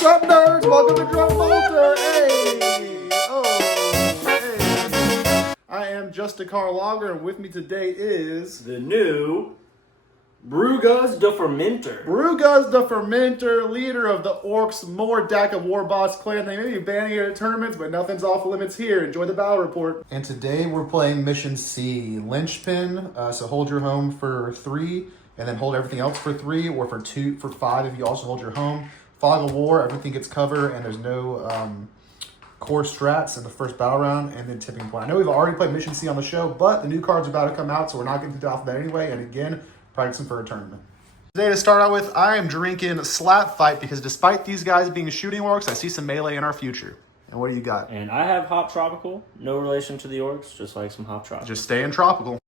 What's up, nerds? Welcome to Drum Bolter. Hey! Oh, hey. I am Justicar Lager, and with me today is the new BREWGUZZ the Fermenter. BREWGUZZ the Fermenter, leader of the Orks More Daka War Boss clan. They may be banning it at tournaments, but nothing's off limits here. Enjoy the battle report. And today we're playing Mission C, Linchpin. So hold your home for 3, and then hold everything else for 3, or for 5 if you also hold your home. Fog of War, everything gets cover, and there's no core strats in the first battle round, and then tipping point. I know we've already played Mission C on the show, but the new cards are about to come out, so we're not getting to the alphabet anyway. And again, practicing for a tournament. Today, to start out with, I am drinking Slap Fight because despite these guys being shooting orcs, I see some melee in our future. And what do you got? And I have Hop Tropical, no relation to the orcs, just like some Hop Tropical. Just stay in tropical.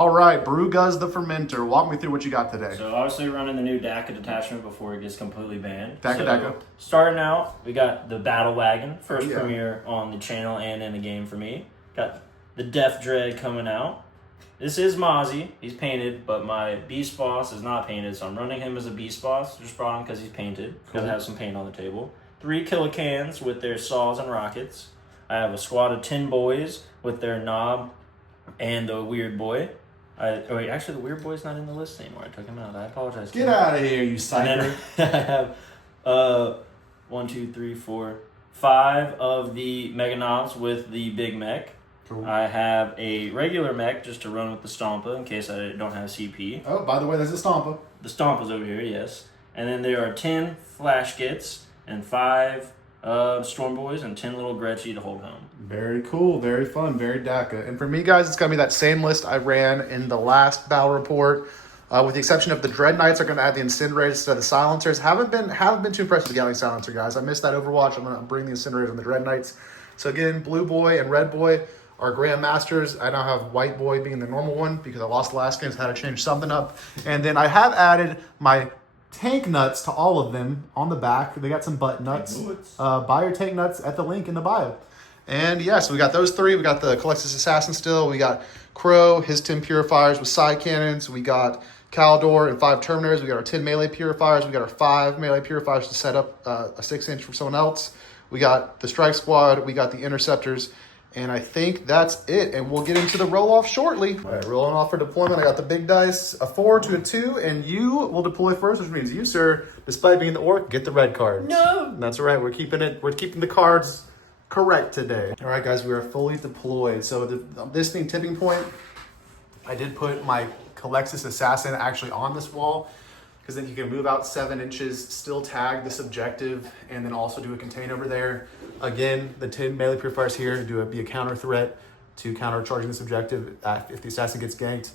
All right, BREWGUZZ the Fermenter. Walk me through what you got today. So obviously running the new DAKKA detachment before it gets completely banned. Dakka. Starting out, we got the Battle Wagon, first premiere on the channel and in the game for me. Got the Death Dread coming out. This is Mozzie. He's painted, but my Beast Boss is not painted, so I'm running him as a Beast Boss. Just brought him because he's painted. Because I have some paint on the table. 3 Killicans with their saws and rockets. I have a squad of 10 boys with their knob and the weird boy. Actually, the weird boy's not in the list anymore. I took him out. I apologize. Get out of here, you psycho. I have 1, 2, 3, 4, 5 of the Mega Knobs with the big mech. Cool. I have a regular mech just to run with the Stompa in case I don't have CP. Oh, by the way, there's a Stompa. The Stompa's over here, yes. And then there are 10 Flash Kits and 5 Storm Boys and 10 little Gretchy to hold home. Very cool, very fun, very Dakka. And for me, guys, it's going to be that same list I ran in the last battle report. With the exception of the Dread Knights are going to add the Incinerators instead of the Silencers. Haven't been too impressed with the Galley Silencer, guys. I missed that Overwatch. I'm going to bring the Incinerators and the Dread Knights. So again, Blue Boy and Red Boy are Grand Masters. I now have White Boy being the normal one because I lost the last game, so I had to change something up. And then I have added my Tank Nutz to all of them on the back. They got some butt nuts. Buy your Tank Nutz at the link in the bio. And yeah, so we got those 3. We got the Colexus Assassin still. We got Crow, his 10 Purifiers with side cannons. We got Caldor and 5 Terminators. We got our 10 melee Purifiers. We got our 5 melee Purifiers to set up a 6-inch for someone else. We got the Strike Squad. We got the Interceptors. And I think that's it. And we'll get into the roll-off shortly. All right, rolling off for deployment. I got the big dice, a 4 to a 2. And you will deploy first, which means you, sir, despite being the orc, get the red cards. No! That's right. We're keeping the cards correct today. All right, guys, we are fully deployed. So this being tipping point, I did put my Colexus Assassin actually on this wall because then you can move out 7 inches, still tag this objective, and then also do a contain over there. Again, the 10 melee purifiers here be a counter threat to counter charging this objective if the assassin gets ganked.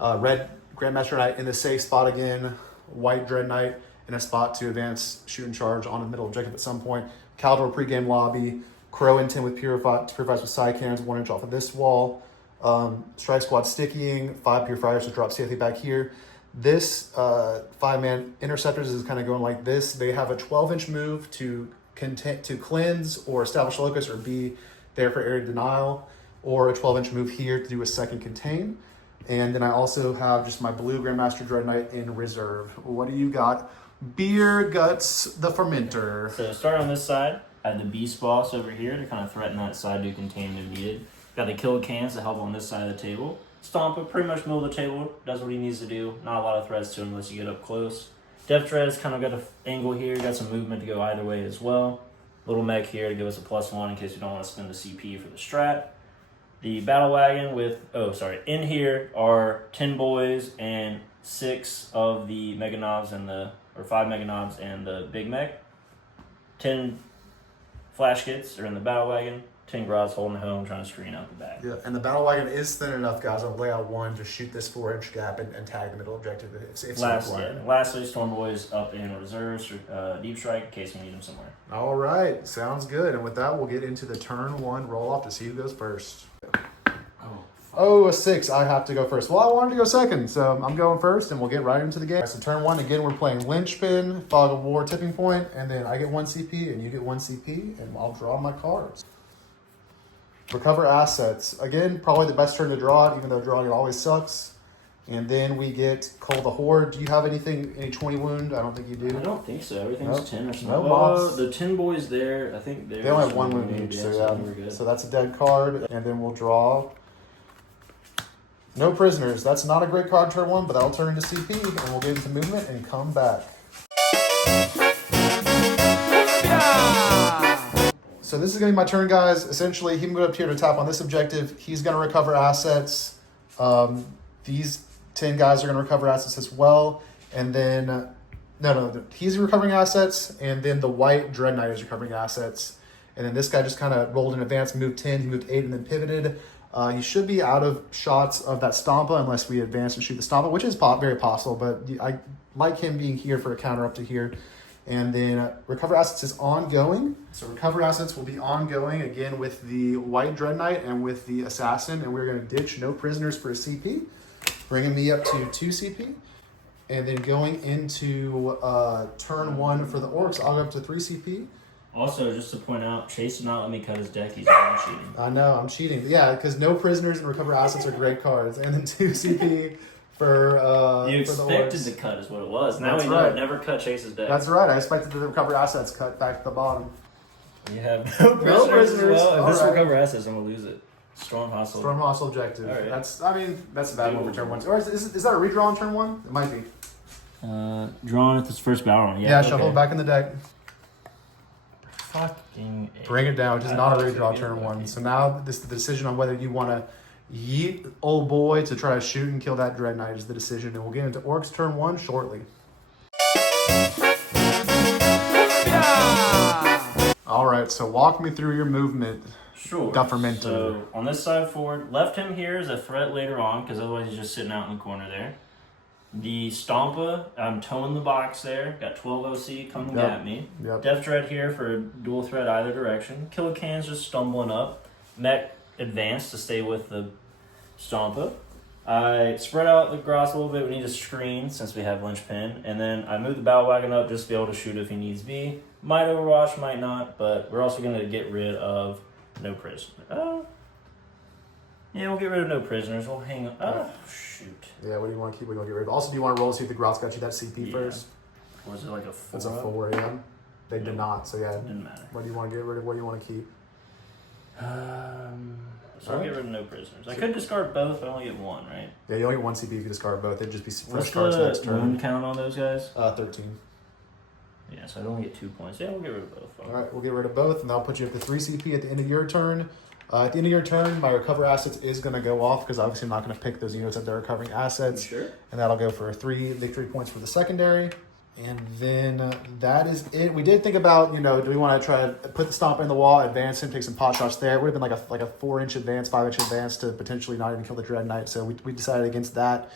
Red Grandmaster Knight in the safe spot again. White Dread Knight in a spot to advance, shoot and charge on the middle objective at some point. Caldor pregame lobby. Crow and 10 with Purifiers with side cannons, 1 inch off of this wall. Strike Squad stickying, 5 Purifiers to drop safely back here. This 5-man Interceptors is kind of going like this. They have a 12-inch move to cleanse or establish locus or be there for area denial, or a 12-inch move here to do a second contain. And then I also have just my blue Grandmaster Dread Knight in reserve. What do you got? BREWGUZZ the Fermenter. So start on this side. I have the Beast Boss over here to kind of threaten that side to contain if needed. Got the Killicans to help on this side of the table. Stompa, pretty much middle of the table, does what he needs to do. Not a lot of threats to him unless you get up close. Death Dread's kind of got an angle here, got some movement to go either way as well. Little mech here to give us a +1 in case you don't want to spend the CP for the strat. The Battle Wagon in here are 10 boys and 6 of the Mega Knobs or 5 Mega Knobs and the big mech. 10 Flash Kits are in the Battle Wagon. 10 Grots holding home, trying to screen out the back. Yeah, and the Battle Wagon is thin enough, guys, on layout 1 to shoot this 4-inch gap and tag the middle objective if Lastly, Storm Boys up in reserves, Deep Strike, in case we need them somewhere. All right, sounds good. And with that, we'll get into the turn 1 roll-off to see who goes first. Oh, a 6. I have to go first. Well, I wanted to go second, so I'm going first, and we'll get right into the game. So turn 1, again, we're playing Linchpin, Fog of War, Tipping Point, and then I get 1 CP, and you get 1 CP, and I'll draw my cards. Recover assets. Again, probably the best turn to draw it, even though drawing it always sucks. And then we get Cull the Horde. Do you have anything, any 20 wound? I don't think you do. I don't think so. Everything's Nope. 10 or something. No mobs. The 10 boys there, I think They only have 1 wound each, so we're good. So that's a dead card. And then we'll draw no prisoners. That's not a great card turn 1, but that'll turn into CP, and we'll get into movement and come back. So this is going to be my turn, guys. Essentially, he moved up here to tap on this objective. He's going to recover assets. These 10 guys are going to recover assets as well. And then, he's recovering assets. And then the white Dread Knight is recovering assets. And then this guy just kind of rolled in advance, moved 10, he moved 8, and then pivoted. He should be out of shots of that stompa unless we advance and shoot the stompa, which is very possible. But I like him being here for a counter up to here. And then recover assets is ongoing. So recover assets will be ongoing again with the white Dread Knight and with the assassin. And we're going to ditch no prisoners for a CP, bringing me up to 2 CP. And then going into turn 1 for the Orks, I'll go up to 3 CP. Also, just to point out, Chase did not let me cut his deck. He's not cheating. I know, I'm cheating. Yeah, because no prisoners and recover assets are great cards. And then 2 CP for you for the expected Orks. to cut is what it was. Now That's we know right. it never cut Chase's deck. That's right. I expected the recover assets cut back to the bottom. You have no prisoners as well. If All this right. recover assets, I'm going to lose it. Storm Hustle. Storm Hustle objective. All right. That's a bad one for turn 1. Or is that a redraw on turn 1? It might be. Drawn at this first battle round. Yeah, shuffle it back in the deck. Fucking Bring it down, which is not a redraw turn 1. So now the decision on whether you want to yeet old boy to try to shoot and kill that Dread Knight is the decision. And we'll get into Orks turn 1 shortly. All right, so walk me through your movement. Sure. Governmental. So on this side forward, left him here as a threat later on because otherwise he's just sitting out in the corner there. The Stompa, I'm towing the box there. Got 12 OC coming at me. Yep. Death Dread here for a dual threat either direction. Killer Can's just stumbling up. Mech advanced to stay with the Stompa. I spread out the grass a little bit. We need a screen since we have linchpin. And then I move the battle wagon up just to be able to shoot if he needs be. Might overwatch, might not. But we're also going to get rid of no prisoners. Yeah, we'll get rid of no prisoners. We'll hang on. Oh, shoot. Yeah, what do you want to keep? What do you want to get rid of? Also, do you want to roll to see if the Grots got you that CP first? Or is it like a 4? That's a 4, yeah. They did not, so yeah. Didn't matter. What do you want to get rid of? What do you want to keep? So I'll get rid of no prisoners. I could discard both, but I only get 1, right? Yeah, you only get 1 CP if you discard both. It'd just be What's fresh cards next the turn. wound count on those guys? 13. Yeah, so I'd only get 2 points. Yeah, we'll get rid of both. All right, we'll get rid of both, and that'll put you up to 3 CP at the end of your turn. At the end of your turn, my recover assets is going to go off because obviously I'm not going to pick those units that they're recovering assets. Sure. And that'll go for 3 victory points for the secondary. And then that is it. We did think about, do we want to try to put the Stomp in the wall, advance him, take some pot shots there. It would have been like a 4-inch advance, 5-inch advance to potentially not even kill the Dread Knight. So we decided against that.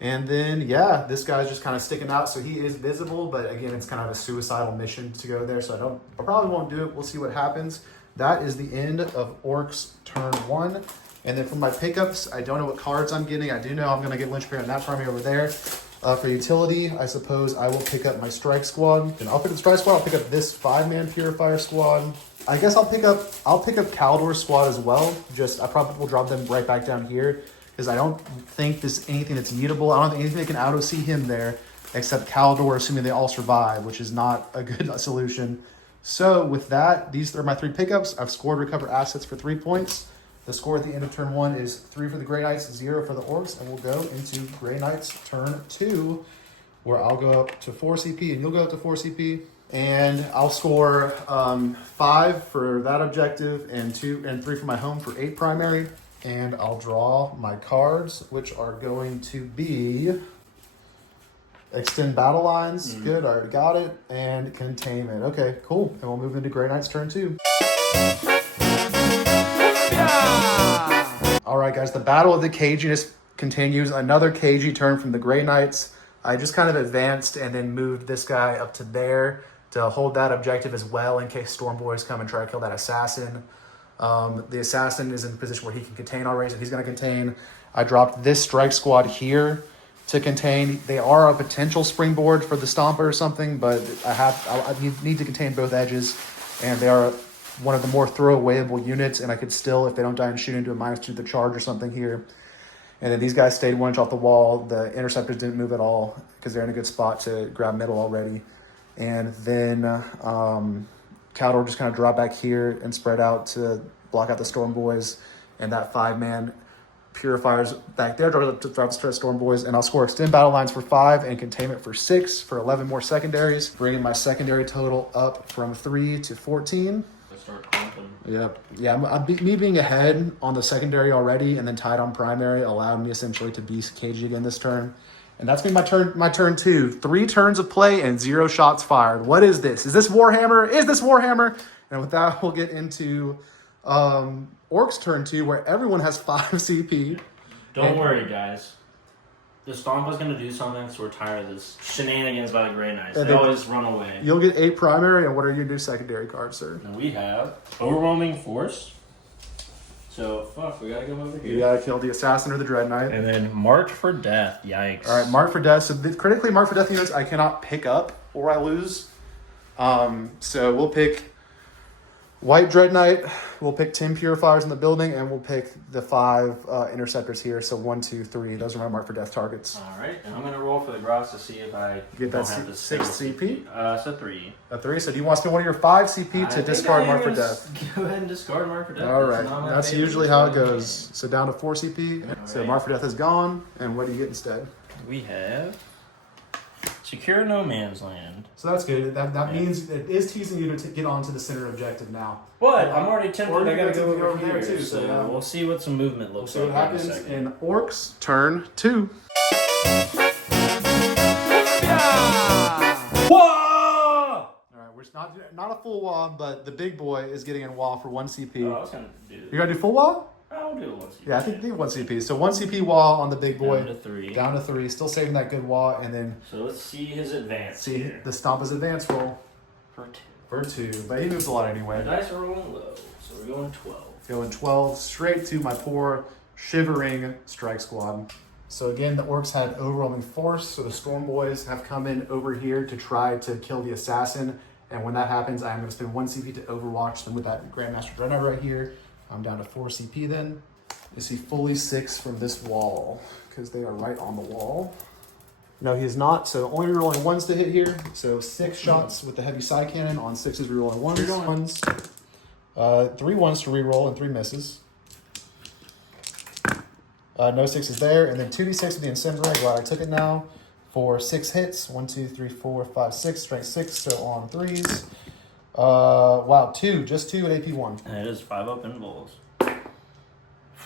And then, yeah, this guy's just kind of sticking out. So he is visible, but again, it's kind of a suicidal mission to go there. So I probably won't do it. We'll see what happens. That is the end of Orks turn 1. And then for my pickups, I don't know what cards I'm getting. I do know I'm going to get Lynchpin and that primary over there. For utility, I suppose I will pick up my Strike Squad. And I'll pick up the Strike Squad. I'll pick up this 5-man Purifier Squad. I guess I'll pick up Kaldor's Squad as well. I probably will drop them right back down here because I don't think there's anything that's mutable. I don't think anything that can auto-see him there except Kaldor, assuming they all survive, which is not a good solution. So with that, these are my 3 pickups. I've scored recover assets for 3 points. The score at the end of turn 1 is 3 for the Grey Knights, 0 for the Orks, and we'll go into Grey Knights turn 2, where I'll go up to 4 CP and you'll go up to 4 CP. And I'll score 5 for that objective and 3 for my home for 8 primary. And I'll draw my cards, which are going to be Extend Battle Lines. Good, I already got it. And Containment. Okay, cool. And we'll move into Grey Knights turn 2. All right, guys, the battle of the caginess continues. Another cagey turn from the Grey Knights. I just kind of advanced and then moved this guy up to there to hold that objective as well in case Storm Boys come and try to kill that assassin. The assassin is in a position where he can contain already, so he's going to contain. I dropped this Strike Squad here to contain. They are a potential springboard for the Stomper or something, but I need to contain both edges, and they are one of the more throwawayable units, and I could still, if they don't die and shoot, into a -2 to the charge or something here. And then these guys stayed 1 inch off the wall. The interceptors didn't move at all because they're in a good spot to grab middle already. And then Caldor just kind of dropped back here and spread out to block out the Storm Boys. And that 5-man Purifiers back there drop the Storm Boys. And I'll score extend battle lines for 5 and containment for 6 for 11 more secondaries, bringing my secondary total up from 3 to 14. Start clumping. Yep. Yeah, me being ahead on the secondary already and then tied on primary allowed me essentially to be cagey again this turn. And that's been my turn 2. 3 turns of play and 0 shots fired. What is this? Is this Warhammer? Is this Warhammer? And with that, we'll get into Orks turn 2, where everyone has 5 CP. Don't worry, guys. The Stompa's going to do something, so we're tired of this shenanigans by the Grey Knights. They always run away. You'll get 8 primary, and what are your new secondary cards, sir? And we have Overwhelming Force. So, fuck, we got to go over here. You got to kill the Assassin or the Dread Knight. And then Marked for Death. Yikes. All right, Marked for Death. So critically marked for death units I cannot pick up or I lose. So we'll pick White Dread Knight, we'll pick 10 Purifiers in the building, and we'll pick the 5 Interceptors here. So 1, 2, 3. Those are my Mark for Death targets. All right, and I'm going to roll for the Gross to see if I get that 6 CP. It's a 3. A 3. So do you want to spend one of your 5 CP to discard Mark for Death? Go ahead and discard Mark for Death. All right, that's usually how it goes. So down to 4 CP. All so right. Mark for Death is gone, and what do you get instead? We have Secure No Man's Land. So that's good. That means it is teasing you to get onto the center objective now. But I'm already tempted. Or I gotta you go can over go here there too, So so we'll see what some movement looks So like. what happens in a second. in Orks turn 2. Whoa! All right, we're not a full wall, but the big boy is getting in wall for 1 CP. Oh, I was gonna do. You gonna do full wall? I'll do it once. Yeah, I think you need 1 CP. So 1 CP wall on the big boy. Down to 3. Down to 3. Still saving that good wall, and then So let's see his advance. see here. the Stompa's advance roll For 2. for 2. But he moves a lot The anyway. dice are rolling low, so we're going 12. Going 12 straight to my poor shivering strike squad. So again, the Orks had overwhelming force. So the Storm Boys have come in over here to try to kill the Assassin. And when that happens, I'm going to spend 1 CP to overwatch them with that Grandmaster Dreadnought right here. I'm down to 4 CP then. You see fully 6 from this wall because they are right on the wall. No, he is not. So only rerolling 1s to hit here. So 6 shots with the heavy side cannon on 6s, rerolling 1s. 3 1s to reroll and 3 misses. No 6s there, and then 2d6 with the incendiary. Glad I took it now for 6 hits. 1, 2, 3, 4, 5, 6. Strength 6. So on 3s. Wow, 2. Just 2 at AP 1. And it is 5 up in bulls. All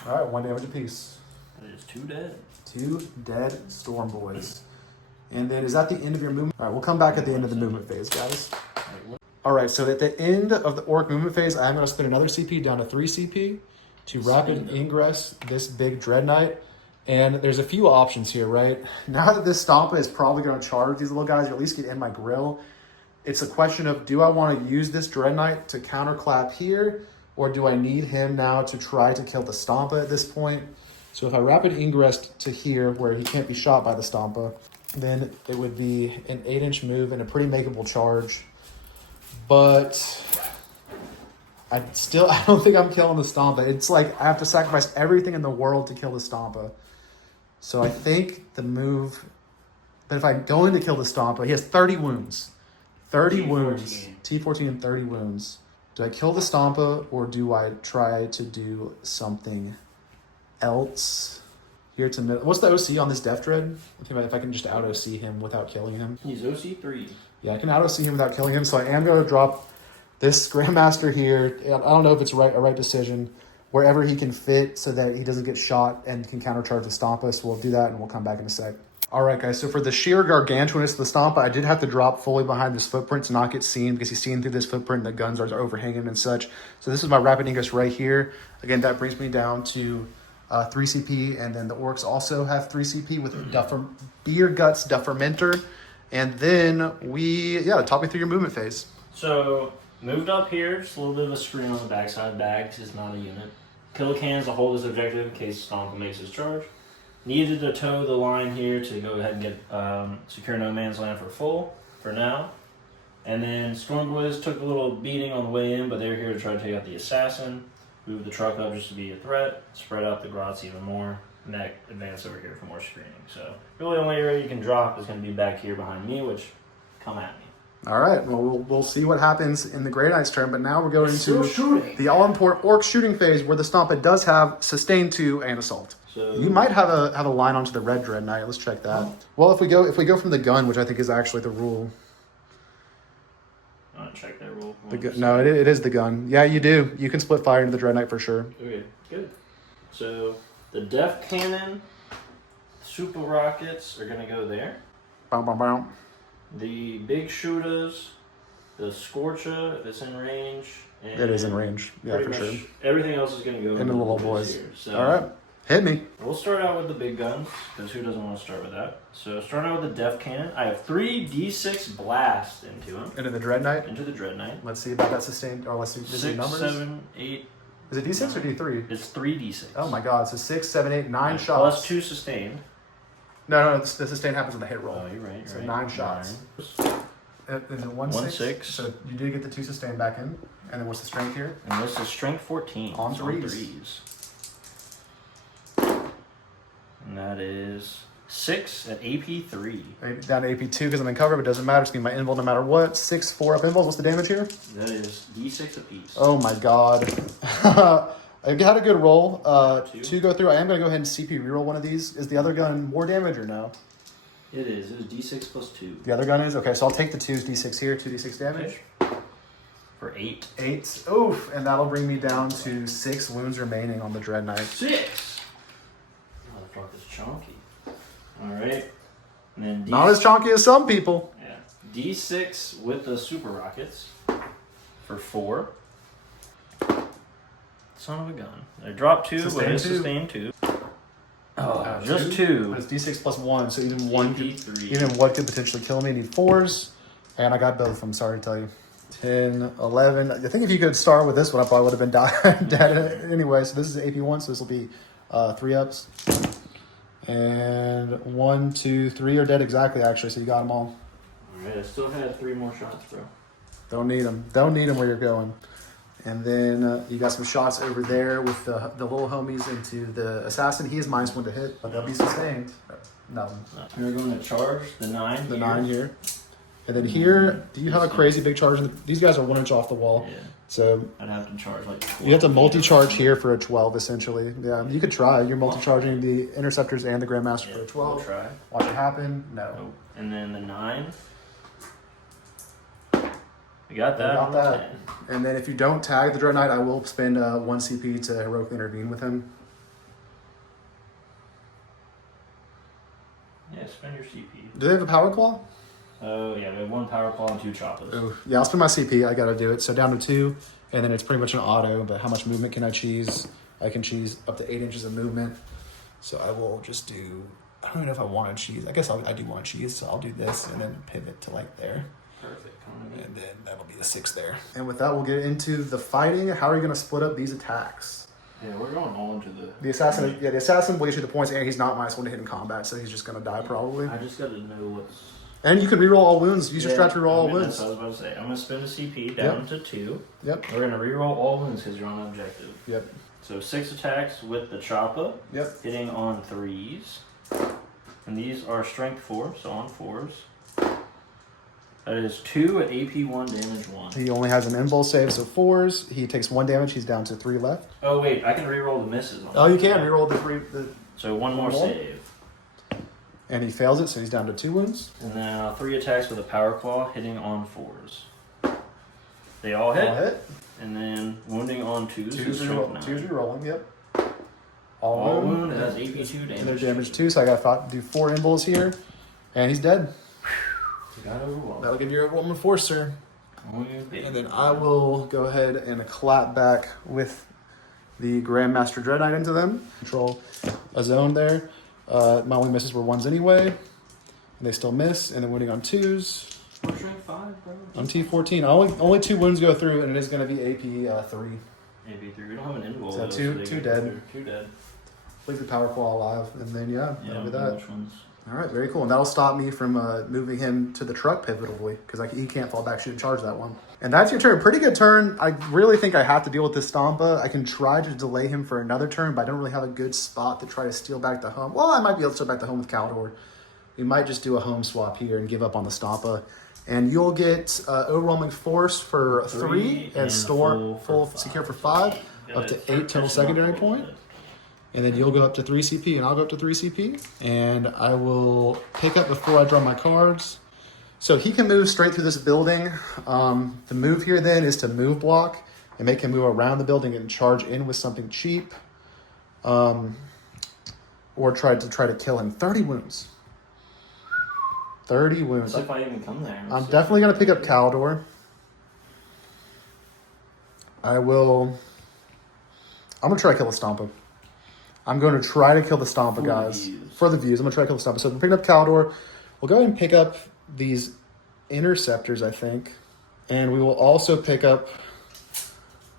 right, 1 damage apiece. It is 2 dead. 2 dead Storm Boys. And then is that the end of your movement? All right, we'll come back at the end of the movement phase, guys. All right, so at the end of the Orc movement phase, I'm going to spend another CP down to 3 CP to rapid ingress this big Dread Knight. And there's a few options here, right? Now that this Stompa is probably going to charge these little guys, or at least get in my grill, it's a question of, do I want to use this Dread Knight to counterclap here, or do I need him now to try to kill the Stompa at this point? So if I rapid ingress to here, where he can't be shot by the Stompa, then it would be an 8-inch move and a pretty makeable charge. But I don't think I'm killing the Stompa. It's like I have to sacrifice everything in the world to kill the Stompa. So I think the move, but if I go in to kill the Stompa, he has 30 wounds. 30 wounds. T14 and 30 wounds. Do I kill the Stompa, or do I try to do something else? Here to middle. What's the OC on this Death Dread? I think if I can just out OC him without killing him. He's OC 3. Yeah, I can out OC him without killing him, so I am going to drop this Grandmaster here. I don't know if it's a right decision, wherever he can fit so that he doesn't get shot and can countercharge the Stompa. So we'll do that, and we'll come back in a sec. All right, guys, so for the sheer gargantuaness of the Stompa, I did have to drop fully behind this footprint to not get seen, because he's seen through this footprint, the guns are overhanging and such. So this is my rapid ingress right here. Again, that brings me down to 3 CP, and then the Orks also have 3 CP with BREWGUZZ Fermenter. And then talk me through your movement phase. So, moved up here, just a little bit of a screen on the backside. Bags is not a unit. Kill cans to hold his objective in case Stompa makes his charge. Needed to toe the line here to go ahead and get Secure No Man's Land for full, for now. And then Storm Boys took a little beating on the way in, but they're here to try to take out the Assassin. Move the truck up just to be a threat. Spread out the Grots even more. and that advance over here for more screening. So really the only area you can drop is going to be back here behind me, which come at me. All right, well, we'll see what happens in the Grey Knight's turn, but now we're going Still into shooting. the all-important Orc shooting phase where the Stompa does have Sustain 2 and Assault. So You might have a line onto the Red Dread Knight. Let's check that. Well, if we go from the gun, which I think is actually the rule. I want to check that rule. No, it is the gun. Yeah, you do. You can split fire into the Dread Knight for sure. Okay, good. So the Def Cannon, Super Rockets are going to go there. Bow, bow, bow. The big shooters, the Scorcher, if it's in range. And It is in range. Yeah, for sure. Everything else is going to go And the little boys. here. So All right, hit me. we'll start out with the big guns, because who doesn't want to start with that? So starting out with the Def Cannon, I have 3 D6 blast into him, Into the Dread Knight. into the Dread Knight. Let's see about that sustained. Or let's see. Is it 6, numbers? 7, 8. Is it D6 or D3? It's 3 D6. Oh my God! So 6, 7, 8, 9 Yeah, shots. Plus 2 sustained. No, the sustain happens on the hit roll. Oh, you're right. So right. 9 shots. 9. Is it 1, 1, 6? 6. So you did get the 2 sustain back in, and then what's the strength here? And this is strength 14. On It's threes. And that is 6 at AP 3. Down to AP 2 because I'm in cover, but it doesn't matter. It's gonna be my invul no matter what. 6, 4 up invuls. What's the damage here? That is D6 apiece. Oh my God! I had a good roll. 2. 2 go through. I am gonna go ahead and CP reroll one of these. Is the other gun more damage or no? It is. It is D6 plus 2. The other gun is okay. So I'll take the 2's D6 here. 2 D6 damage. Okay. For 8. 8. Oof, and that'll bring me down to 6 wounds remaining on the Dread Knight. 6! Motherfucker's chunky. Alright. And then Not as chonky as some people. Yeah. D6 with the super rockets for 4. Son of a gun. I dropped 2, but Sustain it's 2. sustained 2. Oh, just 2. But it's D6 plus 1, so even one could, AP3. even one could potentially kill me. I need 4s, and I got both of them. Sorry to tell you. 10, 11. I think if you could start with this one, I probably would have been dead anyway. So this is AP1, so this will be 3 ups. And 1, 2, 3 are dead exactly, actually, so you got them all. Alright, I still had 3 more shots, bro. Don't need them. Don't need them where you're going. And then you got some shots over there with the little homies into the assassin. He is -1 to hit, but they'll be sustained. No. We're going to charge the 9. The here. 9 here. And then here, do you have a crazy big charge? These guys are 1 inch off the wall. Yeah. So I'd have to charge like 12. you have to multi-charge here for a 12, essentially. Yeah, you could try. You're multi-charging the Interceptors and the Grandmaster for a 12. We'll try. Watch it happen. No. Nope. And then the 9. We got that. Got on the that. 10. And then if you don't tag the Dread Knight, I will spend 1 CP to heroically intervene with him. Yeah, spend your CP. Do they have a Power Claw? Oh, yeah, we have 1 power claw and 2 choppers. Oh, yeah, I'll spend my CP. I got to do it. So down to 2, and then it's pretty much an auto. But how much movement can I cheese? I can cheese up to 8 inches of movement. So I will just do. I don't even know if I want to cheese. I guess I do want to cheese, so I'll do this and then pivot to like there. Perfect. Come to me. And then that'll be the 6 there. And with that, we'll get into the fighting. How are you going to split up these attacks? Yeah, we're going all into The assassin, yeah, the assassin weighs you the points, and he's not -1 to hit in combat, so he's just going to die probably. I just got to know what's. And you can reroll all wounds. Use your strat to reroll all That's wounds. what I was about to say. I'm going to spend a CP down to 2. Yep. We're going to reroll all wounds because you're on objective. Yep. So 6 attacks with the chopper. Yep. Hitting on 3s. And these are strength 4, so on 4s. That is 2 at AP1 damage 1. He only has an invul save, so 4s. He takes 1 damage. He's down to 3 left. Oh wait, I can reroll the misses on Oh, you that. can reroll the So 1 more One more? save. and he fails it, so he's down to 2 wounds. And now 3 attacks with a power claw hitting on 4s. They all hit. All hit. And then wounding on 2s. is strength 9. 2's rerolling. Yep. All wound. It has AP2 damage. And there's damage 2, so I got to do 4 invuls here, and he's dead. You got overwhelmed. That'll give you your overwhelming force, sir. Oh, yeah, baby. And then I will go ahead and clap back with the Grandmaster Dread Knight into them. Control a zone there. My only misses were 1s anyway. And they still miss. And then wounding on 2s. We're strength 5, bro. On T14. Only 2 wounds go through, and it is going to be AP 3. AP3. We don't have an invul. So though, two they dead. go through. 2 dead. Leave the Power Claw alive. And then, yeah Yeah, that'll be I don't know that. which ones. All right, very cool. And that'll stop me from moving him to the truck pivotably because he can't fall back, shoot, and charge that one. And that's your turn. Pretty good turn. I really think I have to deal with this Stompa. I can try to delay him for another turn, but I don't really have a good spot to try to steal back the home. Well, I might be able to steal back the home with Caldor. We might just do a home swap here and give up on the Stompa. And you'll get overwhelming force for 3 and store full secure for 5, up to 8 total secondary point. And then you'll go up to 3 CP and I'll go up to 3 CP. And I will pick up before I draw my cards. So he can move straight through this building. The move here then is to move block and make him move around the building and charge in with something cheap. Or try to kill him. 30 wounds. 30 wounds. If I even come there. I'm definitely going to pick up Caldor. I'm going to try to kill the Stompa. I'm going to try to kill the Stompa, guys. For the views. I'm going to try to kill the Stompa. So we're picking up Caldor. We'll go ahead and pick up these interceptors, I think. And we will also pick up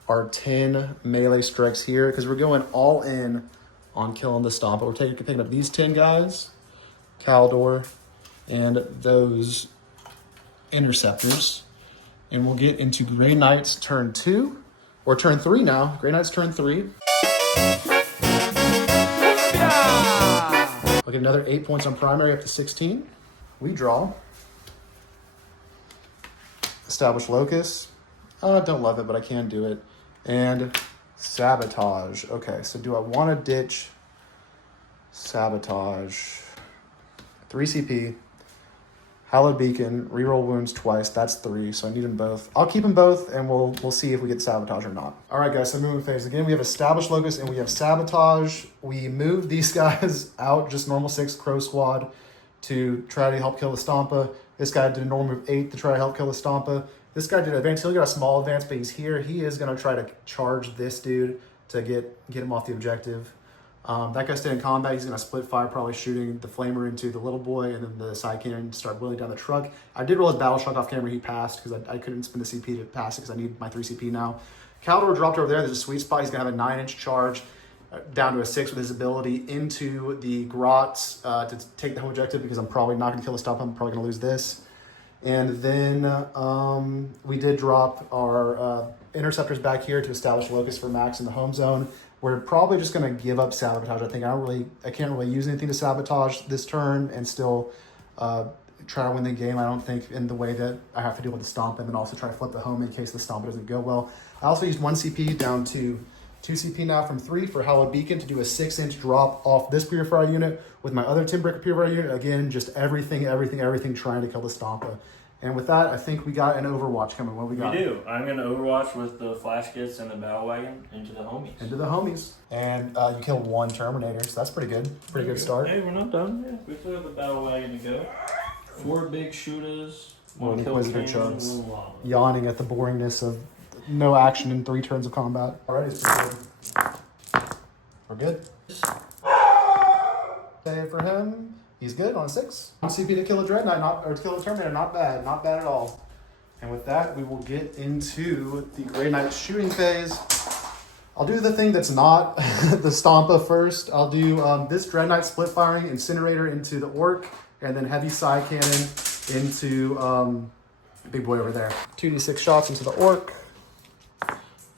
our 10 melee strikes here because we're going all in on killing the Stompa. We're picking up these 10 guys, Caldor, and those interceptors. And we'll get into Grey Knight's turn 2, or turn 3 now. Grey Knight's turn 3. We'll get another 8 points on primary up to 16. We draw. Establish Locus. Don't love it, but I can do it. And Sabotage. Okay, so do I want to ditch Sabotage? 3 CP. Hallowed Beacon. Reroll wounds twice. That's 3, so I need them both. I'll keep them both, and we'll see if we get Sabotage or not. All right, guys, so moving phase. Again, we have Established Locus, and we have Sabotage. We moved these guys out, just normal 6 Crow Squad, to try to help kill the Stompa. This guy did a normal move 8 to try to help kill the Stompa. This guy did advance. He'll get a small advance, but he's here. He is going to try to charge this dude to get him off the objective. That guy stayed in combat. He's going to split fire, probably shooting the flamer into the little boy, and then the side cannon start wheeling down the truck. I did roll his battle shock off camera. He passed because I couldn't spend the CP to pass it because I need my 3 CP now. Caldor dropped over there. There's a sweet spot. He's going to have a 9-inch charge down to a 6 with his ability into the grots to take the home objective because I'm probably not going to kill the Stompa. I'm probably going to lose this. And then we did drop our interceptors back here to establish Locus for Max in the home zone. We're probably just going to give up Sabotage. I think I can't really use anything to sabotage this turn and still try to win the game. I don't think in the way that I have to deal with the Stomp and then also try to flip the home in case the Stomp doesn't go well. I also used 1 CP down to 2 CP now from 3 for Hallowed Beacon to do a 6-inch drop off this Purifier unit with my other Timbricker Purifier unit. Again, just everything trying to kill the Stompa. And with that, I think we got an Overwatch coming. What we got? We do. I'm going to Overwatch with the Flash Kits and the Battle Wagon into the homies. Into the homies. And you killed 1 Terminator, so that's pretty good. Pretty good start. Hey, we're not done yet. We still have the Battle Wagon to go. 4 big shooters. 1 kill Inquisitor cannon, chugs. 1 lava. Yawning at the boringness of no action in 3 turns of combat. Alright, it's pretty good. We're good. Save for him. He's good on a 6. 1 CP to kill a Dreadnought, or to kill a Terminator, not bad at all. And with that, we will get into the Grey Knight shooting phase. I'll do the thing that's not the Stompa first. I'll do this Dreadnought split firing Incinerator into the Ork, and then heavy side cannon into big boy over there. 2d6 shots into the Ork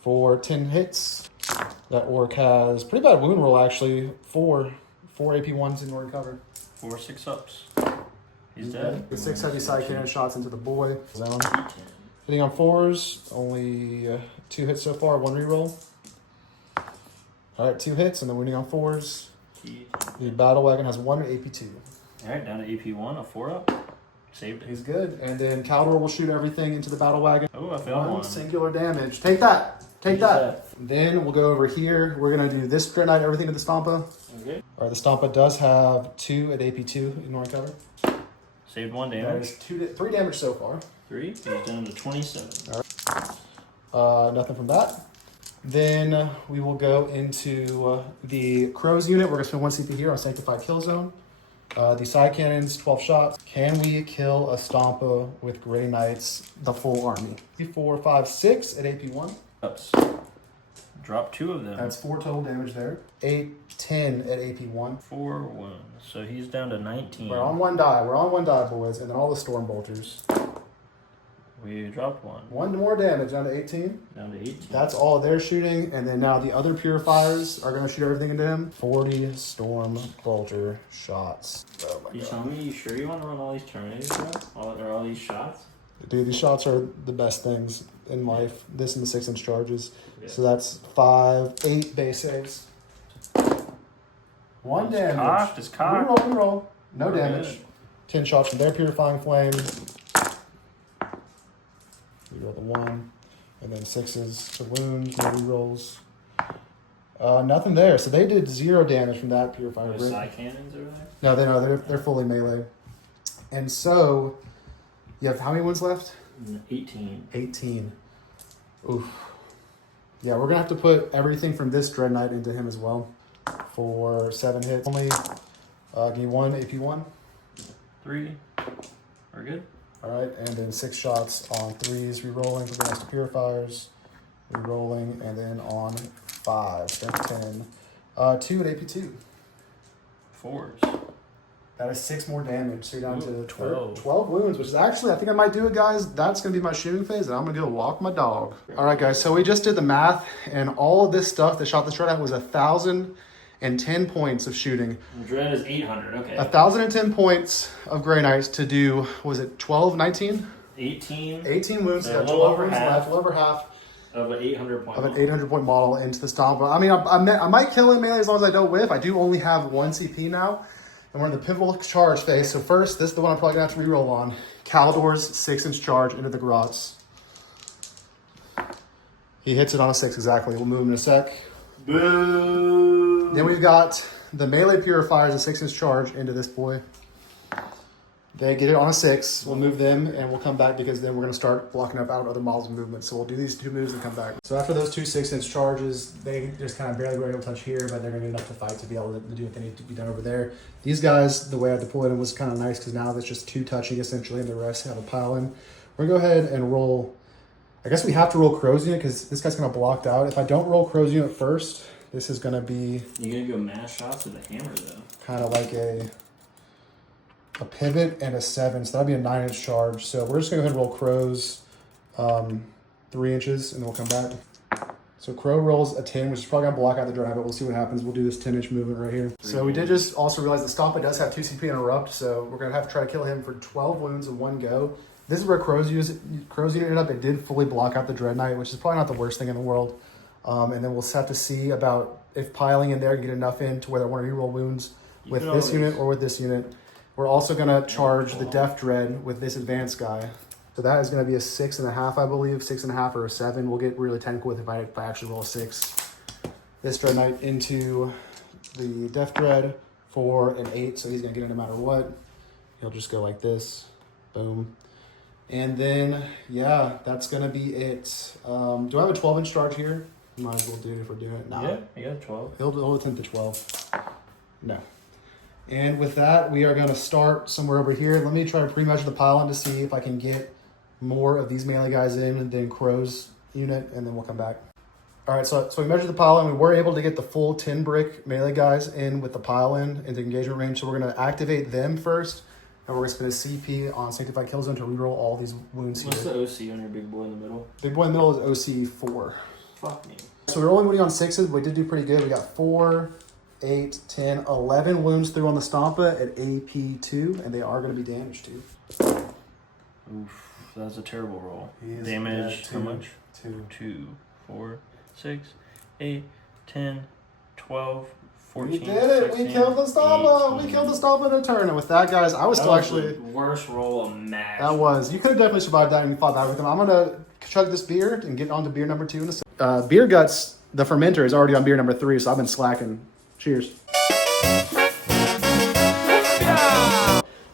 for 10 hits. That Ork has pretty bad wound roll actually. 4 AP1s in order covered. 4 6-ups. He's dead. The 6 heavy side cannon shots into the boy zone. Hitting on 4s, only 2 hits so far, 1 reroll. Alright, 2 hits, and then winning on 4s. The Battle Wagon has 1 AP2. Alright, down to AP1, a 4-up. Saved it. He's good. And then Caldor will shoot everything into the Battle Wagon. Oh, I failed 1. Singular damage. Take that. Take that. Then we'll go over here. We're going to do this Dreadnought, everything to the Stompa. Okay. Alright, the Stompa does have 2 at AP2, ignoring cover. Saved 1 That damage. is 3 damage so far. 3. He's down to 27. Alright. Nothing from that. Then we will go into the Crows unit. We're going to spend 1 CP here on Sanctified Kill Zone. The side cannons, 12 shots. Can we kill a Stompa with Grey Knights, the full army? 4, 5, 6 at AP1. Ups. Drop 2 of them. That's 4 total damage there. 8, 10 at AP1. 4 wounds. So he's down to 19. We're on 1 die. We're on 1 die, boys. And then all the storm bolters. We dropped 1. 1 more damage, down to 18. Down to 18. That's all they're shooting. And then now the other Purifiers are going to shoot everything into him. 40 storm bolter shots. Oh my You god. telling me you sure you want to run all these Terminators, bro? All these shots? Dude, these shots are the best things in life. This and the 6-inch charges. Yeah. So that's 5, 8 base saves. 1 damage. Cocked. It's cocked. Reroll. No We're damage. good. 10 shots from their Purifying Flame. Reroll the 1. And then 6s to wounds. No rerolls. Nothing there. So they did 0 damage from that Purifier. Those side cannons over there? No, they're fully melee. And so, you have how many wounds left? 18. 18. Oof. Yeah, we're gonna have to put everything from this Dread Knight into him as well for 7 hits. Only give me 1 AP1. 3. We're good. All right, and then 6 shots on 3s, rerolling for the rest of Purifiers, rerolling, and then on 5, 10, 2 at AP2. 4s. That is 6 more damage, so you're down to 12. 12 wounds, which is actually, I think I might do it, guys. That's going to be my shooting phase, and I'm going to go walk my dog. All right, guys, so we just did the math, and all of this stuff that shot the Dread at was 1,010 points of shooting. Dread is 800, okay. 1,010 points of Grey Knights to do, was it 12, 19? 18. 18 wounds, So got a little 12 over wounds half. left, a little over half Of an 800 point. of an 800 point model into the Stompa. I mean, I might kill him melee as long as I don't whiff. I do only have 1 CP now. And we're in the pivotal charge phase. So first, this is the one I'm probably gonna have to reroll on. Kaldor's 6-inch charge into the Grotz. He hits it on a 6 exactly. We'll move him in a sec. Boo! Then we've got the melee Purifiers, a 6-inch charge into this boy. They get it on a 6. We'll move them and we'll come back because then we're going to start blocking up out other models and movements. So we'll do these 2 moves and come back. So after those 2 6-inch charges, they just kind of barely were able to touch here, but they're going to be enough to fight to be able to do what they need to be done over there. These guys, the way I deployed them was kind of nice because now that's just 2 touching essentially and the rest have a pile in. We're going to go ahead and roll. I guess we have to roll Crow's Unit because this guy's kind of blocked out. If I don't roll Crow's Unit first, this is going to be... You're going to go mass shots with a hammer though. Kind of like a pivot and a 7, so that'd be a 9-inch charge. So we're just gonna go ahead and roll Crow's 3 inches and then we'll come back. So Crow rolls a 10, which is probably gonna block out the Dread, but we'll see what happens. We'll do this 10-inch movement right here. So we did just also realize the Stompa does have 2 CP interrupt, so we're gonna have to try to kill him for 12 wounds in 1 go. This is where Crow's Unit ended up. It did fully block out the Dread Knight, which is probably not the worst thing in the world. And then we'll have to see about if piling in there can get enough in to where they want to reroll wounds with this unit or with this unit. We're also going to charge the Death Dread with this advanced guy. So that is going to be a 6.5, I believe. 6.5 or a 7. We'll get really technical with it if I actually roll a 6. This Dread Knight into the Death Dread for an 8. So he's going to get it no matter what. He'll just go like this. Boom. And then, yeah, that's going to be it. Do I have a 12-inch charge here? Might as well do it if we're doing it. Nah. Yeah, you got 12. He'll attempt to 12. No. And with that, we are going to start somewhere over here. Let me try to pre-measure the pylon to see if I can get more of these melee guys in than Crow's unit, and then we'll come back. All right, so we measured the pylon. We were able to get the full 10 brick melee guys in with the pylon into engagement range. So we're going to activate them first, and we're going to spend a CP on Sanctified Kill Zone to reroll all these wounds here. What's the OC on your big boy in the middle? Big boy in the middle is OC 4. Fuck me. So we're only wounding on 6s, but we did do pretty good. We got 4, 8, 10, 11 wounds through on the Stompa at AP2, and they are going to be damaged too. Oof, that's a terrible roll. Is, Damage, yeah, how much? 2. 2, 4, 6, 8, 10, 12, 14, We did it! 16, We killed the Stompa! 18. We killed the Stompa in a turn. And with that, guys, I was That still was actually... the worst roll of match. That was. You could have definitely survived that and you fought that with them. I'm going to chug this beer and get on to beer number 2 in a second. BREWGUZZ, the fermenter, is already on beer number 3, so I've been slacking. Cheers.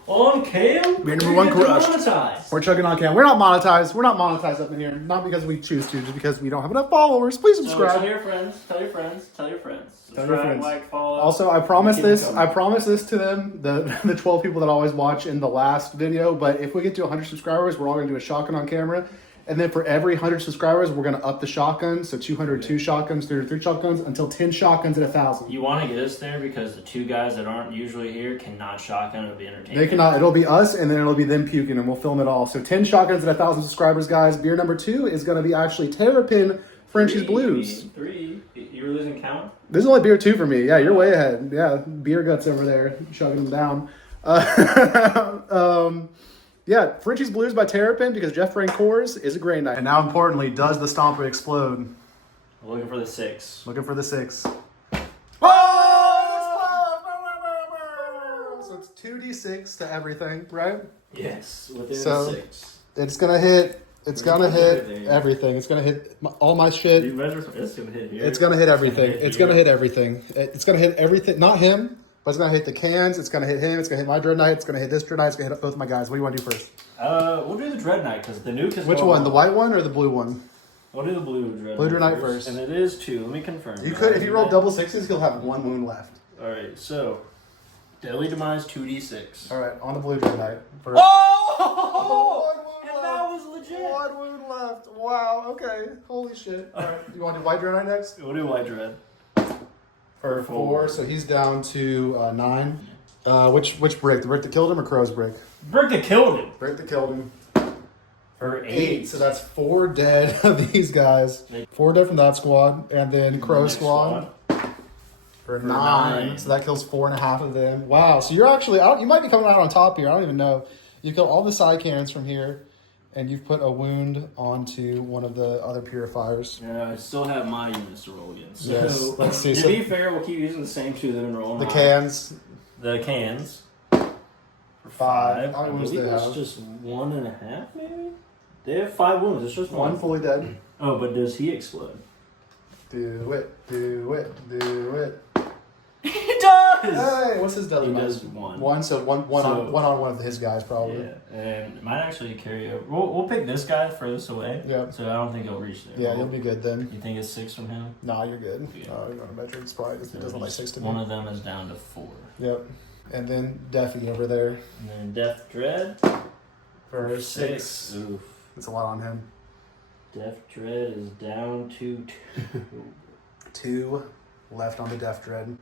On cam? Beer number 1 crushed. Monetized. We're chugging on cam. We're not monetized. We're not monetized up in here. Not because we choose to, just because we don't have enough followers. Please So subscribe. tell your friends, tell your friends, tell your friends. Tell your Subscribe, friends. like, follow. Also, I promise Keep it this. coming. I promise this to them, the 12 people that always watch in the last video. But if we get to 100 subscribers, we're all gonna do a shotgun on camera, And then for every 100 subscribers, we're going to up the shotguns. So 202 shotguns, 303 shotguns, until 10 shotguns at 1,000. You want to get us there because the two guys that aren't usually here cannot shotgun. It'll be entertaining. They cannot. It'll be us, and then it'll be them puking, and we'll film it all. So 10 shotguns at 1,000 subscribers, guys. Beer number 2 is going to be actually Terrapin Frenchie's Blues. 3. You were losing count? This is only beer 2 for me. Yeah, you're way ahead. Yeah, beer guts over there, shoving them down. Yeah, Frenchie's Blues by Terrapin because Jeff Frank Coors is a great night. And now, importantly, does the Stomper explode? We're looking for the 6. Looking for the 6. Oh! So it's 2d6 to everything, right? Yes, within so 6. It's gonna hit. It's gonna hit everything. It's gonna hit all my shit. You measure it's gonna hit here. It's gonna hit everything. It's gonna hit everything. It's gonna hit everything. Not him. But it's going to hit the cans, it's going to hit him, it's going to hit my Dread Knight, it's going to hit this Dread Knight, it's going to hit both my guys. What do you want to do first? We'll do the Dread Knight, because the nuke is Which one, the white one or the blue one? We'll do the blue Dread Blue Dread Knight first. And it is 2, let me confirm. You could, if you roll double 6s, you'll have 1 wound left. Alright, so, Deadly Demise 2d6. Alright, on the blue Dread Knight. First. Oh! And left. that was legit! 1 wound left. Wow, okay. Holy shit. Alright, you want to do white Dread Knight next? We'll do White Dread. For 4, so he's down to 9. Which brick? The brick that killed him or Crow's brick? Brick that killed him! Brick that killed him. For 8. So that's 4 dead of these guys. 4 dead from that squad. And then Crow squad. For 9. So that kills 4.5 of them. Wow. So you're actually out. You might be coming out on top here. I don't even know. You kill all the side cannons from here. And you've put a wound onto one of the other purifiers. Yeah, I still have my units to roll against. So, yes. Let's see. To be fair, we'll keep using the same 2 that have been rolling. The cans. The cans. For 5. How many wounds do they it's have? just 1.5, maybe? They have 5 wounds. It's just 1 fully dead. Oh, but does he explode? Do it. Do it. Do it. He does! Hey, what's his deadly? He does 1. 1, so one on one of his guys probably. Yeah, and it might actually carry over. We'll pick this guy furthest away. Yeah. So I don't think he'll reach there. Yeah, you'll be good then. You think it's 6 from him? Nah, you're good. Yeah. You're going to measure. It's probably it doesn't like 6 to me. One of them is down to 4. Yep. And then Deafy over there And then Death Dread for 6. Oof. It's a lot on him. Death Dread is down to 2. 2 left on the Death Dread.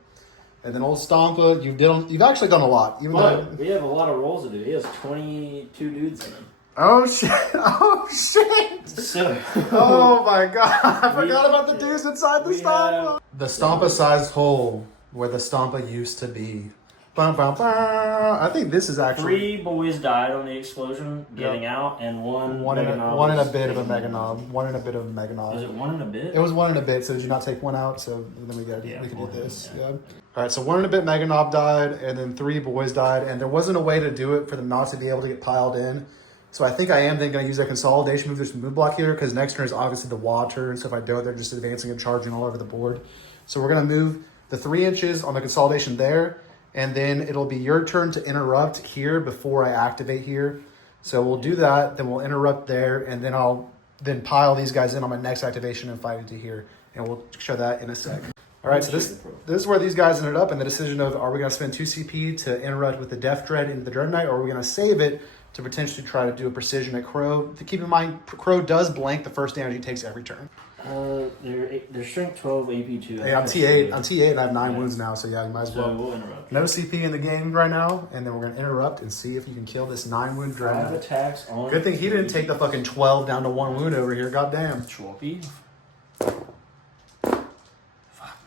And then old Stompa, you've actually done a lot. Even though we have a lot of rolls to do. He has 22 dudes in him. Oh shit! Oh shit! So, oh my god! I forgot about the dudes inside the Stompa. The Stompa-sized hole where the Stompa used to be. Bum, bum, bum. I think this is actually 3 boys died on the explosion, getting out, and one and a bit of a Mega Mega Knob. 1 and a bit of a Mega Knob. Was it 1 and a bit? It was 1 and a bit, so did you not take 1 out? So then we could do 1 this. yeah. Yeah. All right, so 1 and a bit Mega Knob died, and then 3 boys died, and there wasn't a way to do it for them not to be able to get piled in. So I think I am then going to use that consolidation move. There's a move block here because next turn is obviously the WA turn. So if I don't, they're just advancing and charging all over the board. So we're going to move the 3 inches on the consolidation there. And then it'll be your turn to interrupt here before I activate here. So we'll do that. Then we'll interrupt there. And then I'll then pile these guys in on my next activation and fight into here. And we'll show that in a sec. All right, so this is where these guys ended up. And the decision of, are we going to spend 2 CP to interrupt with the Death Dread into the Dread Knight? Or are we going to save it to potentially try to do a precision at Crow? To keep in mind, Crow does blank the first damage he takes every turn. They're strength 12, AP 2. Hey, I'm T8. I'm T8 and I have 9 wounds now, so yeah, you might as well. So we'll interrupt. No CP in the game right now, and then we're going to interrupt and see if you can kill this 9 wound Dread 5 Knight. attacks on. Good thing he didn't take the fucking 12 down to 1 wound over here, goddamn. Choppy.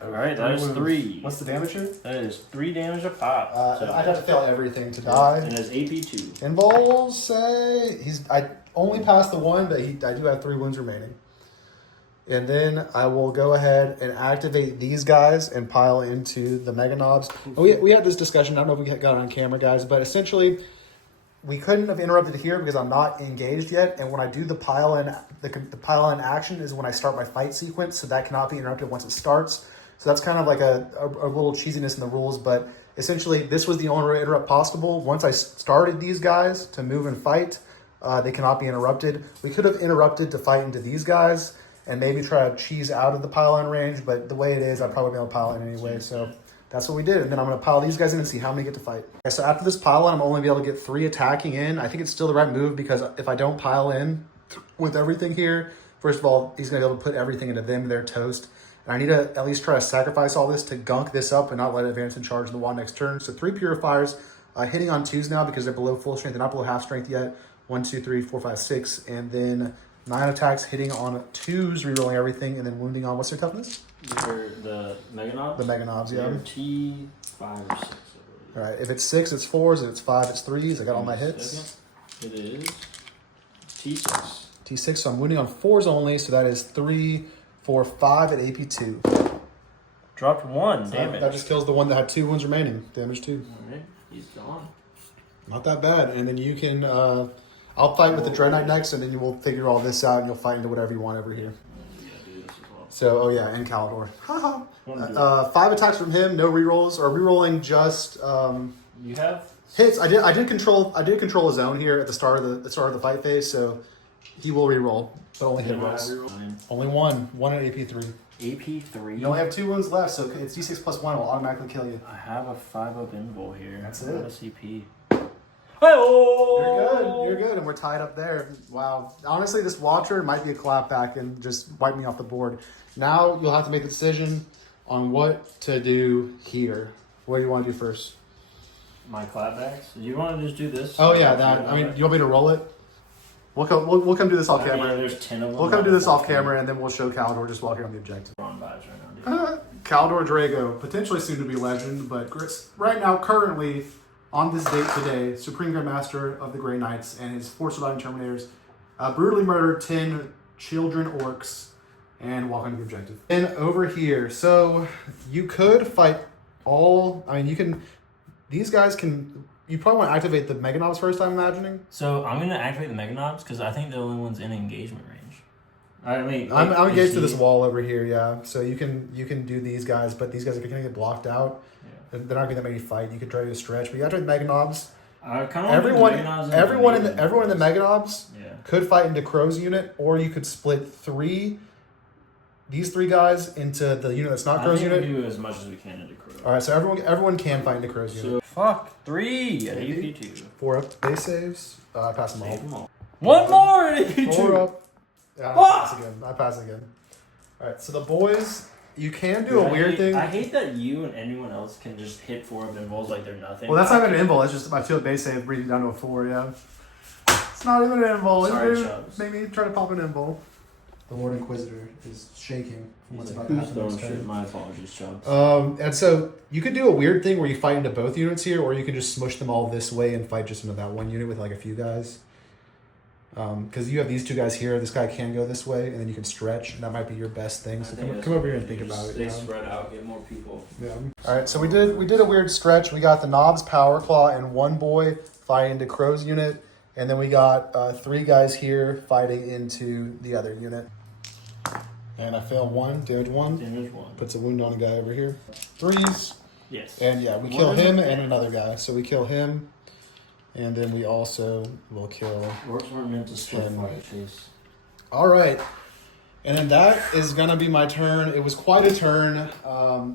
Alright, that is 3. What's the damage here? That is 3 damage a pop. I'd have to fail everything to die. And it's AP 2. Invols say I only passed the 1, but I do have 3 wounds remaining. And then I will go ahead and activate these guys and pile into the Mega Knobs. We had this discussion. I don't know if we got it on camera, guys, but essentially we couldn't have interrupted here because I'm not engaged yet. And when I do the pile in, the pile in action is when I start my fight sequence, so that cannot be interrupted once it starts. So that's kind of like a little cheesiness in the rules, but essentially this was the only interrupt possible. Once I started these guys to move and fight, they cannot be interrupted. We could have interrupted to fight into these guys and maybe try to cheese out of the pile-in range, but the way it is, I'd probably be able to pile in anyway, so that's what we did. And then I'm going to pile these guys in and see how many get to fight. Okay, so after this pile-in, I'm only be able to get 3 attacking in. I think it's still the right move because if I don't pile in, with everything here. First of all, he's going to be able to put everything into them, their toast. And I need to at least try to sacrifice all this to gunk this up and not let it advance and charge the wall next turn. So 3 Purifiers hitting on 2s now because they're below full strength. They're not below half strength yet. 1, 2, 3, 4, 5, 6. And then 9 attacks hitting on 2s, rerolling everything, and then wounding on, what's their toughness? They're the Mega Knobs? The Mega Knobs, yeah. They're T5 or 6, All right, if it's 6, it's 4s. If it's 5, it's 3s. I got all my hits. It is T6. T6, so I'm wounding on 4s only, so that is 3, 4, 5 at AP2. Dropped 1 So damage. that just kills the one that had 2 wounds remaining. Damage 2. Alright, he's gone. Not that bad. And then you can, I'll fight with the Dread Knight next, and then you will figure all this out, and you'll fight into whatever you want over here. Yeah, do this as well. So, oh yeah, and Calidor. 5 attacks from him, no rerolls, or rerolling just You have hits. I did control a zone here at the start of the fight phase, so he will reroll, but only hit rolls. Only one at AP3. AP3. You only have 2 wounds left, so it's D6 plus 1 will automatically kill you. I have a 5-up invul here. That's Not it. a CP. Oh! You're good, and we're tied up there. Wow. Honestly, this Watcher might be a clapback and just wipe me off the board. Now you'll have to make a decision on what to do here. What do you want to do first? My clapbacks? Do you want to just do this? Oh yeah, that. I mean, you want me to roll it? We'll come do this off camera. There's 10 of them. We'll come do this off camera, and then we'll show Calidor just while here on the objective. Wrong vibes right now, dude. Calidor Drago, potentially soon to be legend, but right now, currently, on this date today, Supreme Grandmaster of the Grey Knights and his 4 surviving Terminators brutally murdered 10 children orcs and walk on the objective. And over here, so you could fight all, I mean, you can, these guys can, you probably want to activate the Mega Knobs first, I'm imagining. So I'm going to activate the Mega Knobs because I think they're the only ones in engagement range. I mean, I'm engaged to this wall over here, yeah. So you can do these guys, but these guys are going to get blocked out. Yeah. They're not going to make any fight. You could try to stretch, but you got to try the Mega Knobs. Everyone in the Mega Knobs could fight into Crow's unit, or you could split these 3 guys into the unit that's not Crow's unit. We do as much as we can into Crow. All right, so everyone can fight into Crow's unit. Fuck 3 at AP2. 4 up base saves. I pass them all. One more at AP2. 4 up. Yeah, I pass again. All right, so the boys, you can do a weird thing. I hate that you and anyone else can just hit 4 of invols like they're nothing. Well, that's not even an invul. It's just my 2 base save brings you down to a 4. Yeah, it's not even an invul. Sorry, Chubbs. Make me try to pop an invul. The Lord Inquisitor is shaking from what's about to happen. My apologies, Chubbs. And so you could do a weird thing where you fight into both units here, or you can just smush them all this way and fight just into that one unit with like a few guys. Because you have these 2 guys here. This guy can go this way, and then you can stretch, and that might be your best thing. So come over here and think about it. They spread out, get more people. Yeah. All right. So we did a weird stretch. We got the Knobs Power Claw and 1 boy fighting into Crow's unit, and then we got 3 guys here fighting into the other unit. And I fail 1, damage 1. Damage 1. Puts a wound on a guy over here. 3s. Yes. And yeah, we kill him and another guy. So we kill him. And then we also will kill Orks weren't meant to split fire chase. All right. And then that is going to be my turn. It was quite a turn.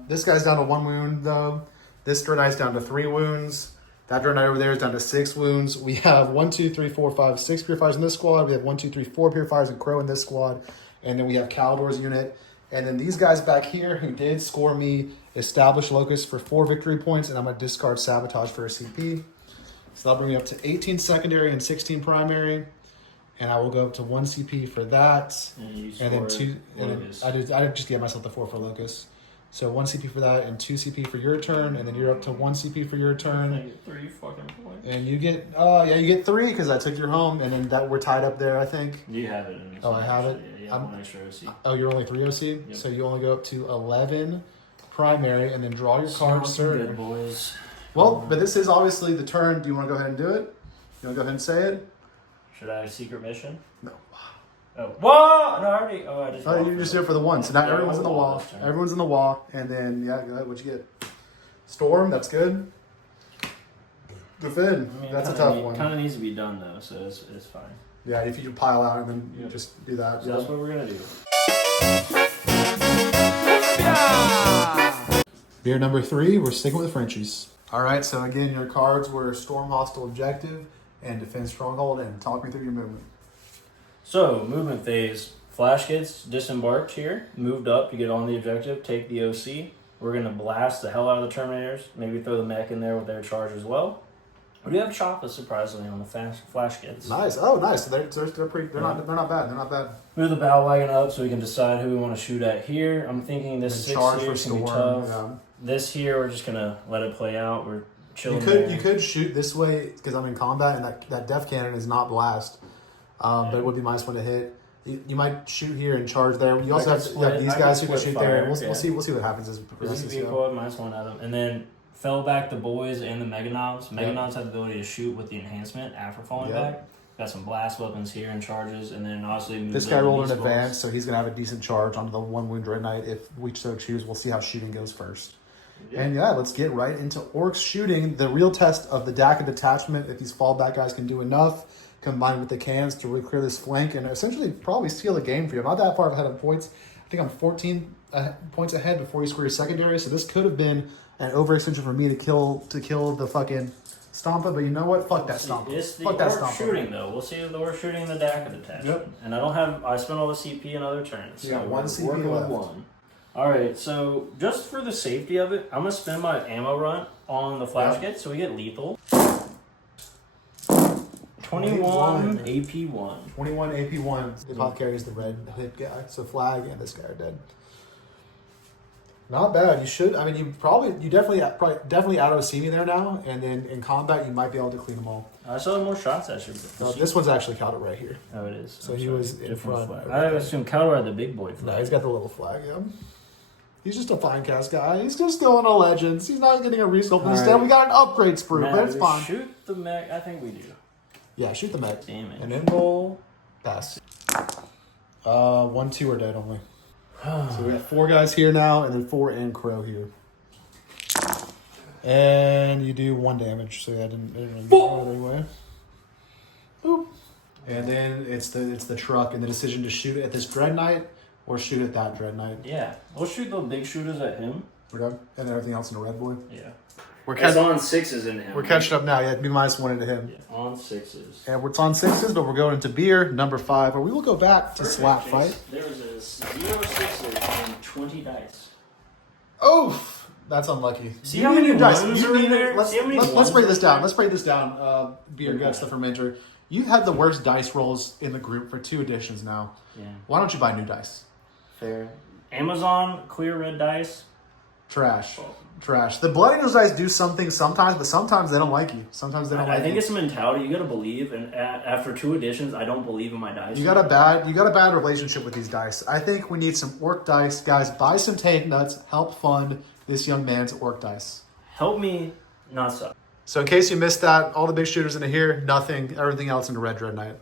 This guy's down to 1 wound, though. This Dread Knight's down to 3 wounds. That Dread Knight over there is down to 6 wounds. We have 1, 2, 3, 4, 5, 6 Purifiers in this squad. We have 1, 2, 3, 4 Purifiers and Crow in this squad. And then we have Calidor's unit. And then these guys back here who did score me Established Locust for 4 victory points. And I'm going to discard Sabotage for a CP. So that'll bring me up to 18 secondary and 16 primary. And I will go up to 1 CP for that. And then 2. And then I just gave myself the 4 for Locust. So 1 CP for that and 2 CP for your turn. And then you're up to 1 CP for your turn. I get 3 fucking points. And you get, you get 3 because I took your home. And then that we're tied up there, I think. You have it in this I have it? Yeah, I'm extra OC. Oh, you're only 3 OC? Yep. So you only go up to 11 primary and then draw your card, sir. Good, boys. Well, but this is obviously the turn. Do you want to go ahead and do it? You want to go ahead and say it? Should I have a secret mission? No. Oh, what? No, I already. Oh, I just. Oh, you just do it for the 1. So now everyone's in the wall. Everyone's in the wall. And then, yeah, go ahead. What'd you get? Storm, that's good. Defend, I mean, that's a tough one. Kind of needs to be done, though, so it's fine. Yeah, if you pile out and then you just do that. So that's what we're going to do. Beer number 3, we're sticking with Frenchies. All right, so again, your cards were Storm Hostile Objective and Defend Stronghold, and talk me through your movement. So, movement phase. Flash gets disembarked here, moved up to get on the objective, take the OC. We're going to blast the hell out of the Terminators, maybe throw the mech in there with their charge as well. We do have Choppa, surprisingly, on the flash gets. Nice. Oh, nice. So they're pretty. They're not bad. They're not bad. Move the battle wagon up so we can decide who we want to shoot at here. I'm thinking this 6 charge here for can be Storm. tough. Yeah. This here, we're just gonna let it play out. We're chilling. You could shoot this way because I'm in combat, and that def cannon is not blast, but it would be minus one to hit. You might shoot here and charge there. You also have these guys who can shoot there. We'll see what happens as it progresses. Minus one at them, and then fell back the boys and the Meganobs. Meganobs have the ability to shoot with the enhancement after falling back. Got some blast weapons here and charges, and then obviously this guy rolled in advance, so he's gonna have a decent charge onto the 1 wound Dread Knight if we so choose. We'll see how shooting goes first. Yeah. And let's get right into Orks shooting. The real test of the Dakka detachment, if these fallback guys can do enough, combined with the cans to really clear this flank and essentially probably steal the game for you. I'm not that far ahead of points. I think I'm 14 points ahead before you score your secondary, so this could have been an overextension for me to kill the fucking Stompa, but you know what? Fuck that Stompa. It's the Fuck that Ork Stompa. shooting, though. We'll see if the Ork shooting the Dakka detachment. Yep. And I spent all the CP in other turns. You got one CP working left. with one. Alright, so just for the safety of it, I'm going to spend my ammo run on the flash kit, so we get lethal. 21 AP1. 21 AP1. The pot carries the red hit guy, so flag and this guy are dead. Not bad. You should. I mean, you definitely auto see me there now, and then in combat you might be able to clean them all. I still have more shots actually. No, this one's actually Calder right here. Oh, it is. So he was in front. Flag. I assume Calder had the big boy flag. No, he's got the little flag. Yeah. He's just a fine cast guy. He's just still in a Legends. He's not getting a rescope. Instead, we got an upgrade sprue, but it's fine. Shoot the mech. I think we do. Yeah, shoot the mech. Damn it. And then roll. Pass. 1, 2 are dead only. So we got 4 guys here now, and then 4 and Crow here. And you do 1 damage, so that didn't really go either way. Boop. And then it's the truck and the decision to shoot at this Dread Knight or shoot at that Dread Knight. Yeah, we'll shoot the big shooters at him. We're done, and then everything else in the red boy. Yeah, it's on 6s into him. We're catching up now. Yeah, be minus 1 into him. Yeah, on 6s. And it's on 6s, but we're going into beer number 5, where we will go back to slap fight. There was a 0 6s and 20 dice. Oh, that's unlucky. See how many dice ones are in there? Let's break this down. Let's break this down. BREWGUZZ, the fermenter. You've had the worst dice rolls in the group for 2 editions now. Yeah. Why don't you buy new dice? Fair. Amazon clear red dice. Trash. The Bloody Nose dice do something sometimes, but sometimes they don't like you. Sometimes they don't like you. I think it's a mentality. You got to believe, and after 2 editions, I don't believe in my dice. You got a bad relationship with these dice. I think we need some Ork dice. Guys, buy some Tank Nutz. Help fund this young man's Ork dice. Help me not suck. So in case you missed that, all the big shooters into here, nothing, everything else into red Dread Knight.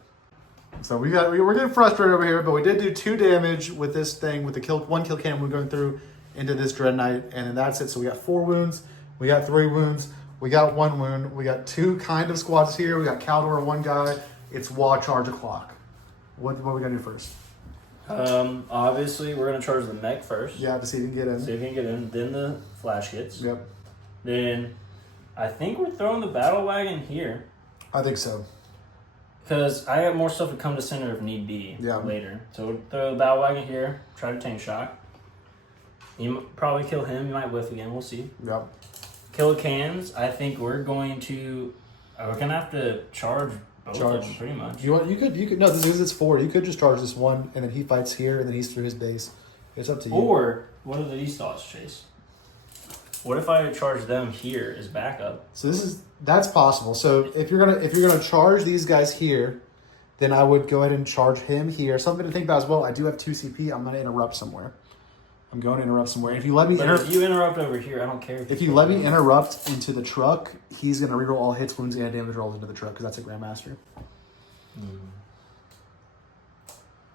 So we're getting frustrated over here, but we did do 2 damage with this thing, with the 1 kill cannon we're going through into this Dread Knight, and then that's it. So we got 4 wounds, we got 3 wounds, we got 1 wound, we got 2 kind of squads here, we got Caldor, 1 guy, it's wall charge o'clock. What are we gonna do first? Obviously we're gonna charge the mech first. Yeah, to see if you can get in. See if you can get in, then the flash hits. Yep. Then I think we're throwing the battle wagon here. I think so. Because I have more stuff to come to center if need be later. So we'll throw the battle wagon here, try to tank shock. You probably kill him, you might whiff again, we'll see. Yep. Kill cans, I think we're going to have to charge both of them pretty much. You could no, this is 4. You could just charge this one and then he fights here and then he's through his base. It's up to you. Or what are these thoughts, Chase? What if I charge them here as backup? So that's possible. So if you're gonna charge these guys here, then I would go ahead and charge him here. Something to think about as well. I do have 2 CP. I'm gonna interrupt somewhere. I'm going to interrupt somewhere. If you let me if you interrupt over here, I don't care. If you let me interrupt into the truck, he's gonna reroll all hits, wounds, and damage rolls into the truck because that's a Grandmaster.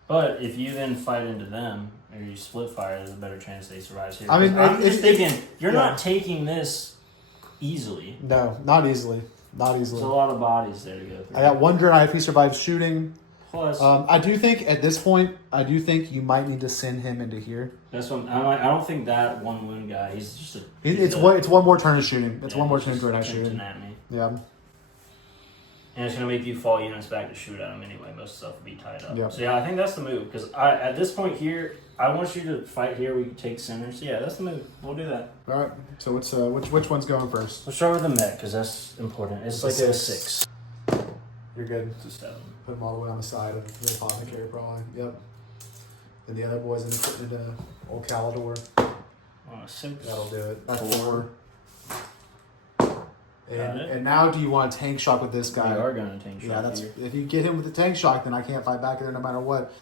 But if you then fight into them, or you split fire, there's a better chance they survive here. I mean, I'm just thinking, you're not taking this easily. No, not easily. Not easily. There's a lot of bodies there to go through. I got 1 Dread if he survives shooting. Plus, I do think at this point, you might need to send him into here. That's what I don't think that 1 wound guy. He's just a. It's 1 more turn of shooting. It's 1 more turn of Dread shooting. At me. Yeah. And it's going to make you fall units back to shoot at them anyway. Most stuff will be tied up. Yep. So yeah, I think that's the move. Because at this point here, I want you to fight here. We can take center. So yeah, that's the move. We'll do that. All right. So what's which one's going first? Let's start with the mech because that's important. It's like a 6. You're good. It's a 7. Put them all the way on the side of the apothecary, probably. Yep. And the other boys in putting into old Calidor. 6. That'll do it. 4. And now, do you want a tank shock with this guy? We are going to tank shock. Yeah, that's here. if you get him with the tank shock, then I can't fight back there no matter what.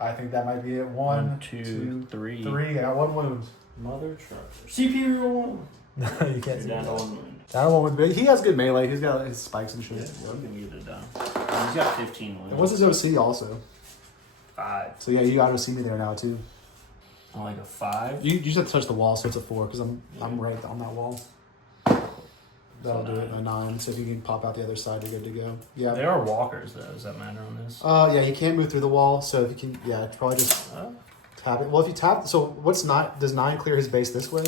I think that might be it. 1, 2, 3. 3. I got 1 wound. Mother trucker. CP roll. No, you can't see Down that. to 1 wound. That one with he has good melee. He's got his spikes and shit. Yeah, we're gonna get it done. He's got 15 wounds. And what's his OC also? 5. So yeah, you got OC me there now too. I like a 5. You just have to touch the wall, so it's a 4 because I'm right on that wall. That'll do it. A 9. So if you can pop out the other side, you're good to go. Yeah. There are walkers though. Does that matter on this? Yeah, you can't move through the wall. So if you can, yeah, probably just tap it. Well, if you tap, so what's 9? Does 9 clear his base this way?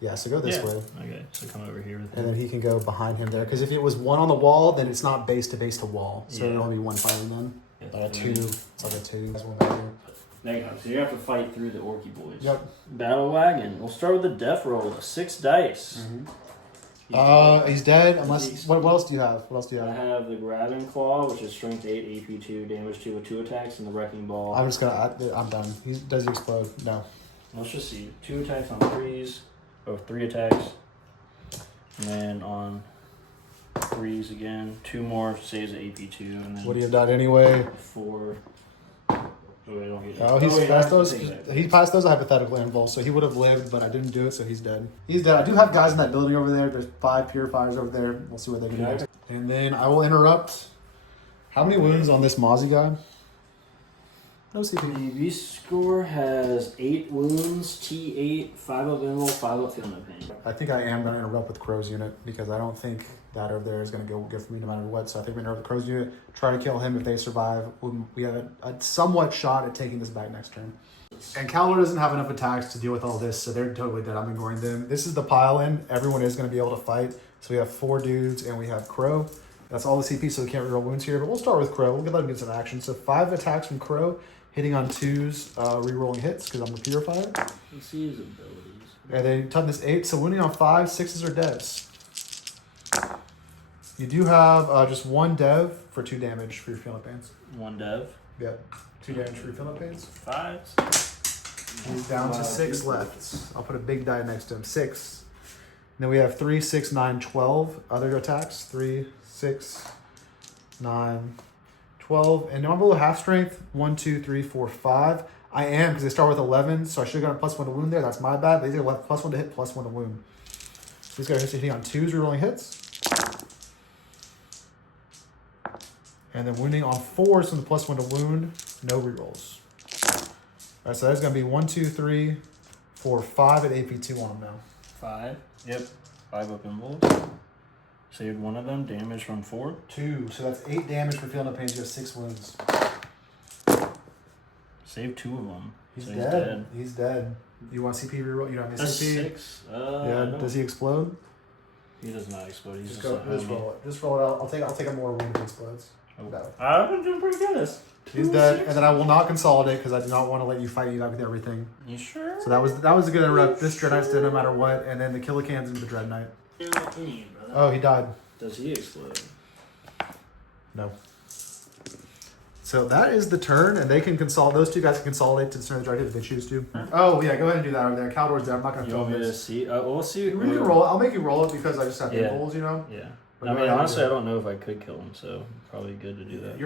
Yeah, so go this way. Okay, so come over here with him. And then he can go behind him there. Because if it was 1 on the wall, then it's not base to wall. So Yeah. it'll only be 1 fighting then. Yeah, Like a 2. It's like a 2. That's one back here. there you go. So you have to fight through the Orky boys. Yep. Battle wagon. We'll start with the death roll. 6 dice. He's dead. Unless what else do you have? What else do you I have? have the grabbing claw, which is strength 8, AP 2, damage 2 with 2 attacks, and the wrecking ball. I'm just gonna. I'm done. Does he explode? No. Let's just see. 2 attacks on 3s. Oh, 3 attacks. And then on 3s again. 2 more saves at AP 2. And then Would he have died anyway? 4. Oh, I don't get Oh, he's passed those. He passed those hypothetical involved, so he would have lived, but I didn't do it, so he's dead. He's dead. I do have guys in that building over there. There's 5 purifiers over there. We'll see what they can do. And then I will interrupt. How many wounds on this Mozzie guy? No CP. The V score has 8 wounds, T8, 5 up invul, 5 up feel no pain. I think I am going to interrupt with Crow's unit because I don't think that over there is going to go good for me no matter what. So I think we're going to interrupt with Crow's unit, try to kill him if they survive. We have a somewhat shot at taking this back next turn. And Calor doesn't have enough attacks to deal with all this, so they're totally dead. I'm ignoring them. This is the pile-in. Everyone is going to be able to fight. So we have 4 dudes and we have Crow. That's all the CP, so we can't reroll wounds here. But we'll start with Crow. We'll let him get some action. So 5 attacks from Crow. Hitting on 2s, rerolling hits because I'm a purifier. Let's see his abilities. And then toughness 8, so wounding on 5, 6s are deads. You do have just 1 dev for 2 damage for your field pains. 1 dev. Yep, 2 damage for your field pains. 5s. He's down to 6 left. I'll put a big die next to him. 6. And then we have 3, 6, 9, 12 other attacks. 3, 6, 9, 12, and I'm below half strength. 1, 2, 3, 4, 5. I am because they start with 11, so I should have got a +1 to wound there. That's my bad. But these are +1 to hit, +1 to wound. These guys are hitting on 2s, rerolling hits, and then wounding on 4s from the +1 to wound. No rerolls. All right, so that's gonna be 1, 2, 3, 4, 5 at AP2 on him now. 5. Yep. 5 up invul. Saved 1 of them. Damage from 4. 2, so that's 8 damage for feeling no pain. You have 6 wounds. Saved 2 of them. He's So dead. He's dead. You want CP reroll? You don't have any That's CP? 6. Yeah. No. Does he explode? He does not explode. He's Just just go. Just roll it. Just roll it out. I'll take a more wound if he explodes. No. I've been doing pretty good. He's dead, and then I will not consolidate because I do not want to let you fight you out with everything. You sure? So that was a good interrupt. This Dread Knight's dead no matter what, and then the Killer Cans into the Dread Knight. Oh, he died. Does he explode? No. So that is the turn, and they can consolidate. Those 2 guys can consolidate to the center of the directive if they choose to. Oh yeah, go ahead and do that over there. Caldor's there. I'm not going to You want film me to this. see? We'll see. We can roll it. I'll make you roll it because I just have Yeah. goals, you know. Yeah. But I go mean, ahead and honestly, do I it. don't know if I could kill him, so probably good to do that.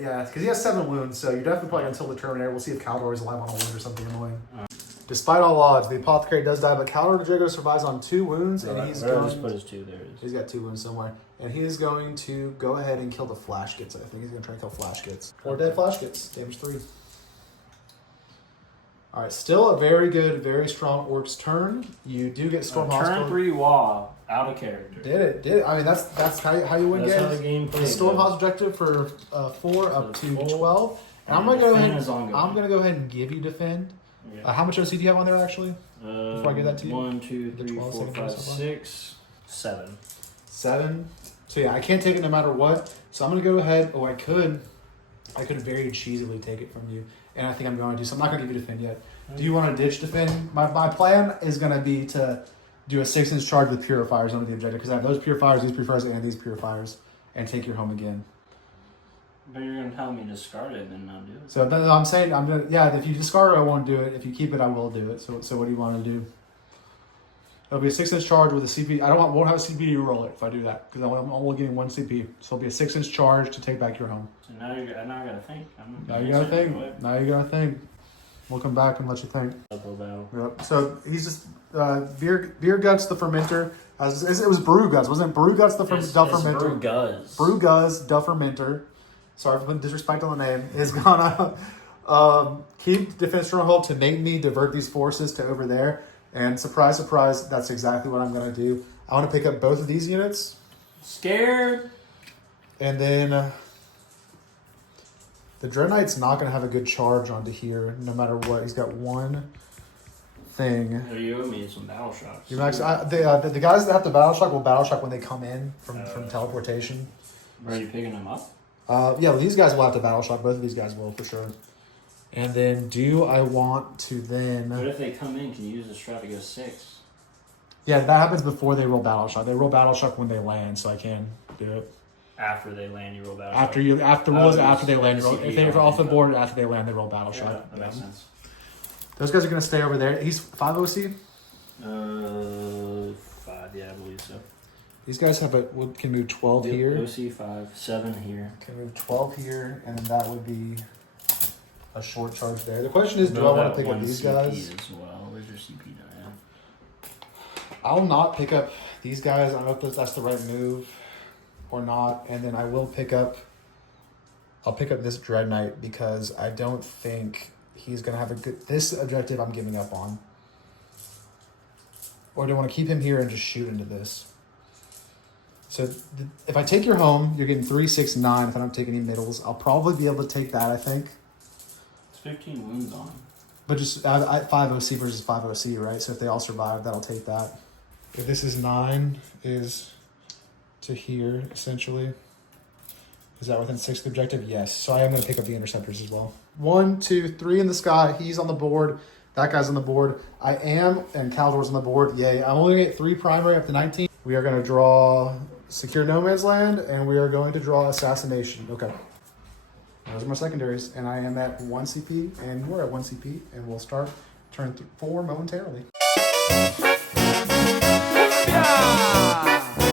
Yeah, because he has 7 wounds, so you're definitely probably until the Terminator. We'll see if Caldor is alive on a wound or something annoying. Despite all odds, the Apothecary does die, but Caldor Drago survives on 2 wounds, and he's Where I going. just put his 2 there. It is. He's got 2 wounds somewhere, and he is going to go ahead and kill the Flash Gits. I think he's going to try and kill Flash Gits. 4 dead Flash Gits, damage 3. All right, still a very good, very strong Orcs turn. You do get Storm Hospital. Turn 3 wall out of character. Did it? I mean, that's how you win That's games. how the game The plays. Storm House objective for 4 up to 12. And I'm gonna go ahead and give you defend. Yeah. How much OC do you have on there actually? Before I give that to you. 1, 2, The 3, 12 4, saving 5, throws so far. 6, 7. 7. So yeah, I can't take it no matter what. So I'm gonna go ahead. Oh, I could very cheesily take it from you, and I think I'm going to. So I'm not gonna give you defend yet. Do you want to ditch defend? My plan is gonna be to do a 6-inch charge with purifiers under the objective because I have those purifiers, these purifiers, and these purifiers, and take your home again. But you're gonna tell me to discard it and not do it. So I'm saying I'm gonna If you discard it, I won't do it. If you keep it, I will do it. So what do you want to do? It'll be a 6-inch charge with a CP. Won't have a CP roll it if I do that because I'm only getting 1 CP. So it'll be a 6-inch charge to take back your home. So now I gotta think. Now you gotta think. We'll come back and let you think. Yep. So he's just BREWGUZZ the fermenter. It was BREWGUZZ, wasn't it? BREWGUZZ the fermenter. BREWGUZZ. BREWGUZZ the fermenter. Sorry for putting disrespect on the name. Is gonna keep defense stronghold to make me divert these forces to over there. And surprise, surprise, that's exactly what I'm gonna do. I want to pick up both of these units. Scared. And then the Dread Knight's not going to have a good charge onto here, no matter what. He's got one thing. You owe me some battle shocks. The guys that have the battle shock will battle shock when they come in from teleportation. Are you picking them up? Yeah, well, these guys will have to battle shock. Both of these guys will, for sure. And then do I want to then... What if they come in? Can you use the strat to go 6? Yeah, that happens before they roll battle shock. They roll battle shock when they land, so I can do it. After they land, you roll battle shock. After they land, if they're off the board after they land, they roll battle shock. That makes sense. Those guys are going to stay over there. He's 5 OC? 5, yeah, I believe so. These guys can move 12 here. OC 5, 7 here. Can move 12 here, and then that would be a short charge there. The question is, do I want to pick up these guys? As well. Where's your CP now? I'll not pick up these guys. I don't know if that's the right move or not. And then I'll pick up this Dread Knight because I don't think he's going to have this objective I'm giving up on. Or do I want to keep him here and just shoot into this? So if I take your home, you're getting 3, 6, 9 if I don't take any middles. I'll probably be able to take that, I think. It's 15 wounds on him. But just 5 OC versus 5 OC, right? So if they all survive, that'll take that. If this is 9, is to here, essentially. Is that within 6th objective? Yes. So I am going to pick up the interceptors as well. 1, 2, 3 in the sky. He's on the board. That guy's on the board. I am, and Caldor's on the board. Yay. I'm only going to get 3 primary up to 19. We are going to draw Secure No Man's Land, and we are going to draw Assassination. Okay. Those are my secondaries, and I am at 1 CP, and we're at 1 CP, and we'll start turn 4 momentarily.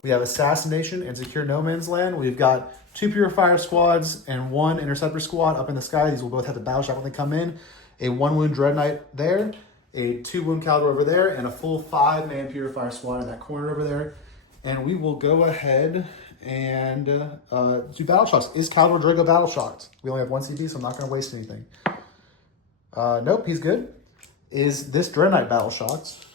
We have Assassination and Secure No Man's Land. We've got 2 Purifier squads and 1 Interceptor squad up in the sky. These will both have the battle shot when they come in. A 1-wound Dread Knight there, a 2-wound Caldor over there, and a full 5-man Purifier squad in that corner over there. And we will go ahead and do battle shocks. Is Caldor Drago battle shocked? We only have 1 CP, so I'm not going to waste anything. Nope, he's good. Is this Dread Knight battle shocked?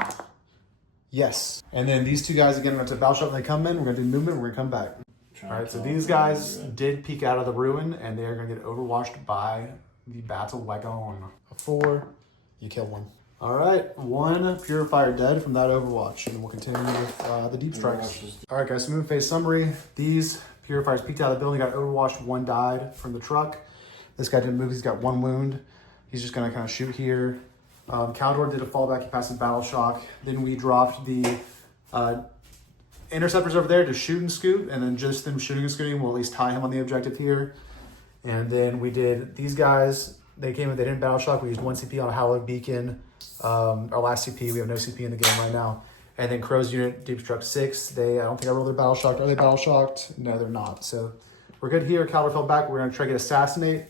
Yes. And then these 2 guys, again, are going to battle shock when they come in. We're going to do movement. We're going to come back. All right, so these guys did peek out of the ruin, and they are going to get overwatched by the battle wagon. A 4, you kill 1. All right, 1 Purifier dead from that Overwatch, and we'll continue with the deep strikes. All right, guys, so move phase summary. These Purifiers peeked out of the building, got Overwatched, 1 died from the truck. This guy didn't move, he's got 1 wound. He's just gonna kind of shoot here. Caldor did a fallback, he passed his battle shock. Then we dropped the interceptors over there to shoot and scoot, and then just them shooting and scooting will at least tie him on the objective here. And then we did these guys, they came in, they didn't battle shock, we used 1 CP on a Hallowed Beacon. Our last CP, we have no CP in the game right now. And then Crow's unit, Deep Struck 6. I don't think I rolled their battle shocked. Are they battle shocked? No, they're not. So we're good here. Caldor fell back. We're going to try to get Assassinate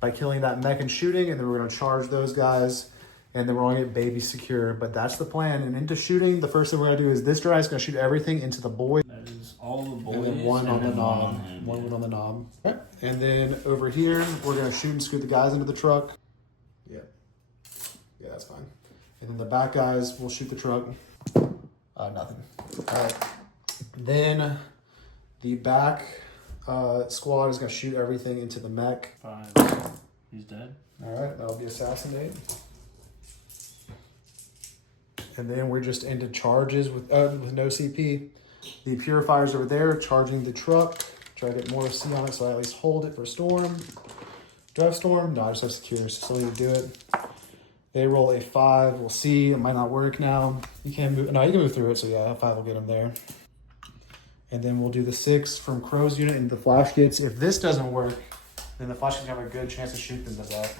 by killing that mech and shooting. And then we're going to charge those guys. And then we're going to get Baby secure. But that's the plan. And into shooting, the first thing we're going to do is this guy is going to shoot everything into the boy. That is all the boys. And then 1 on the knob. 1 on the knob. Okay. And then over here, we're going to shoot and scoot the guys into the truck. Yeah. Yeah, that's fine. And then the back guys will shoot the truck. Nothing. All right. Then the back squad is going to shoot everything into the mech. 5. He's dead. All right. That'll be Assassinate. And then we're just into charges with no CP. The Purifiers over there charging the truck. Try to get more C on it so I at least hold it for storm. Do I have storm? No, I just have secure, so still need to do it. They roll a 5. We'll see. It might not work now. You can't move. No, you can move through it, so yeah, a 5 will get him there. And then we'll do the 6 from Crow's unit into the flash gates. If this doesn't work, then the flash gates have a good chance to shoot them to death.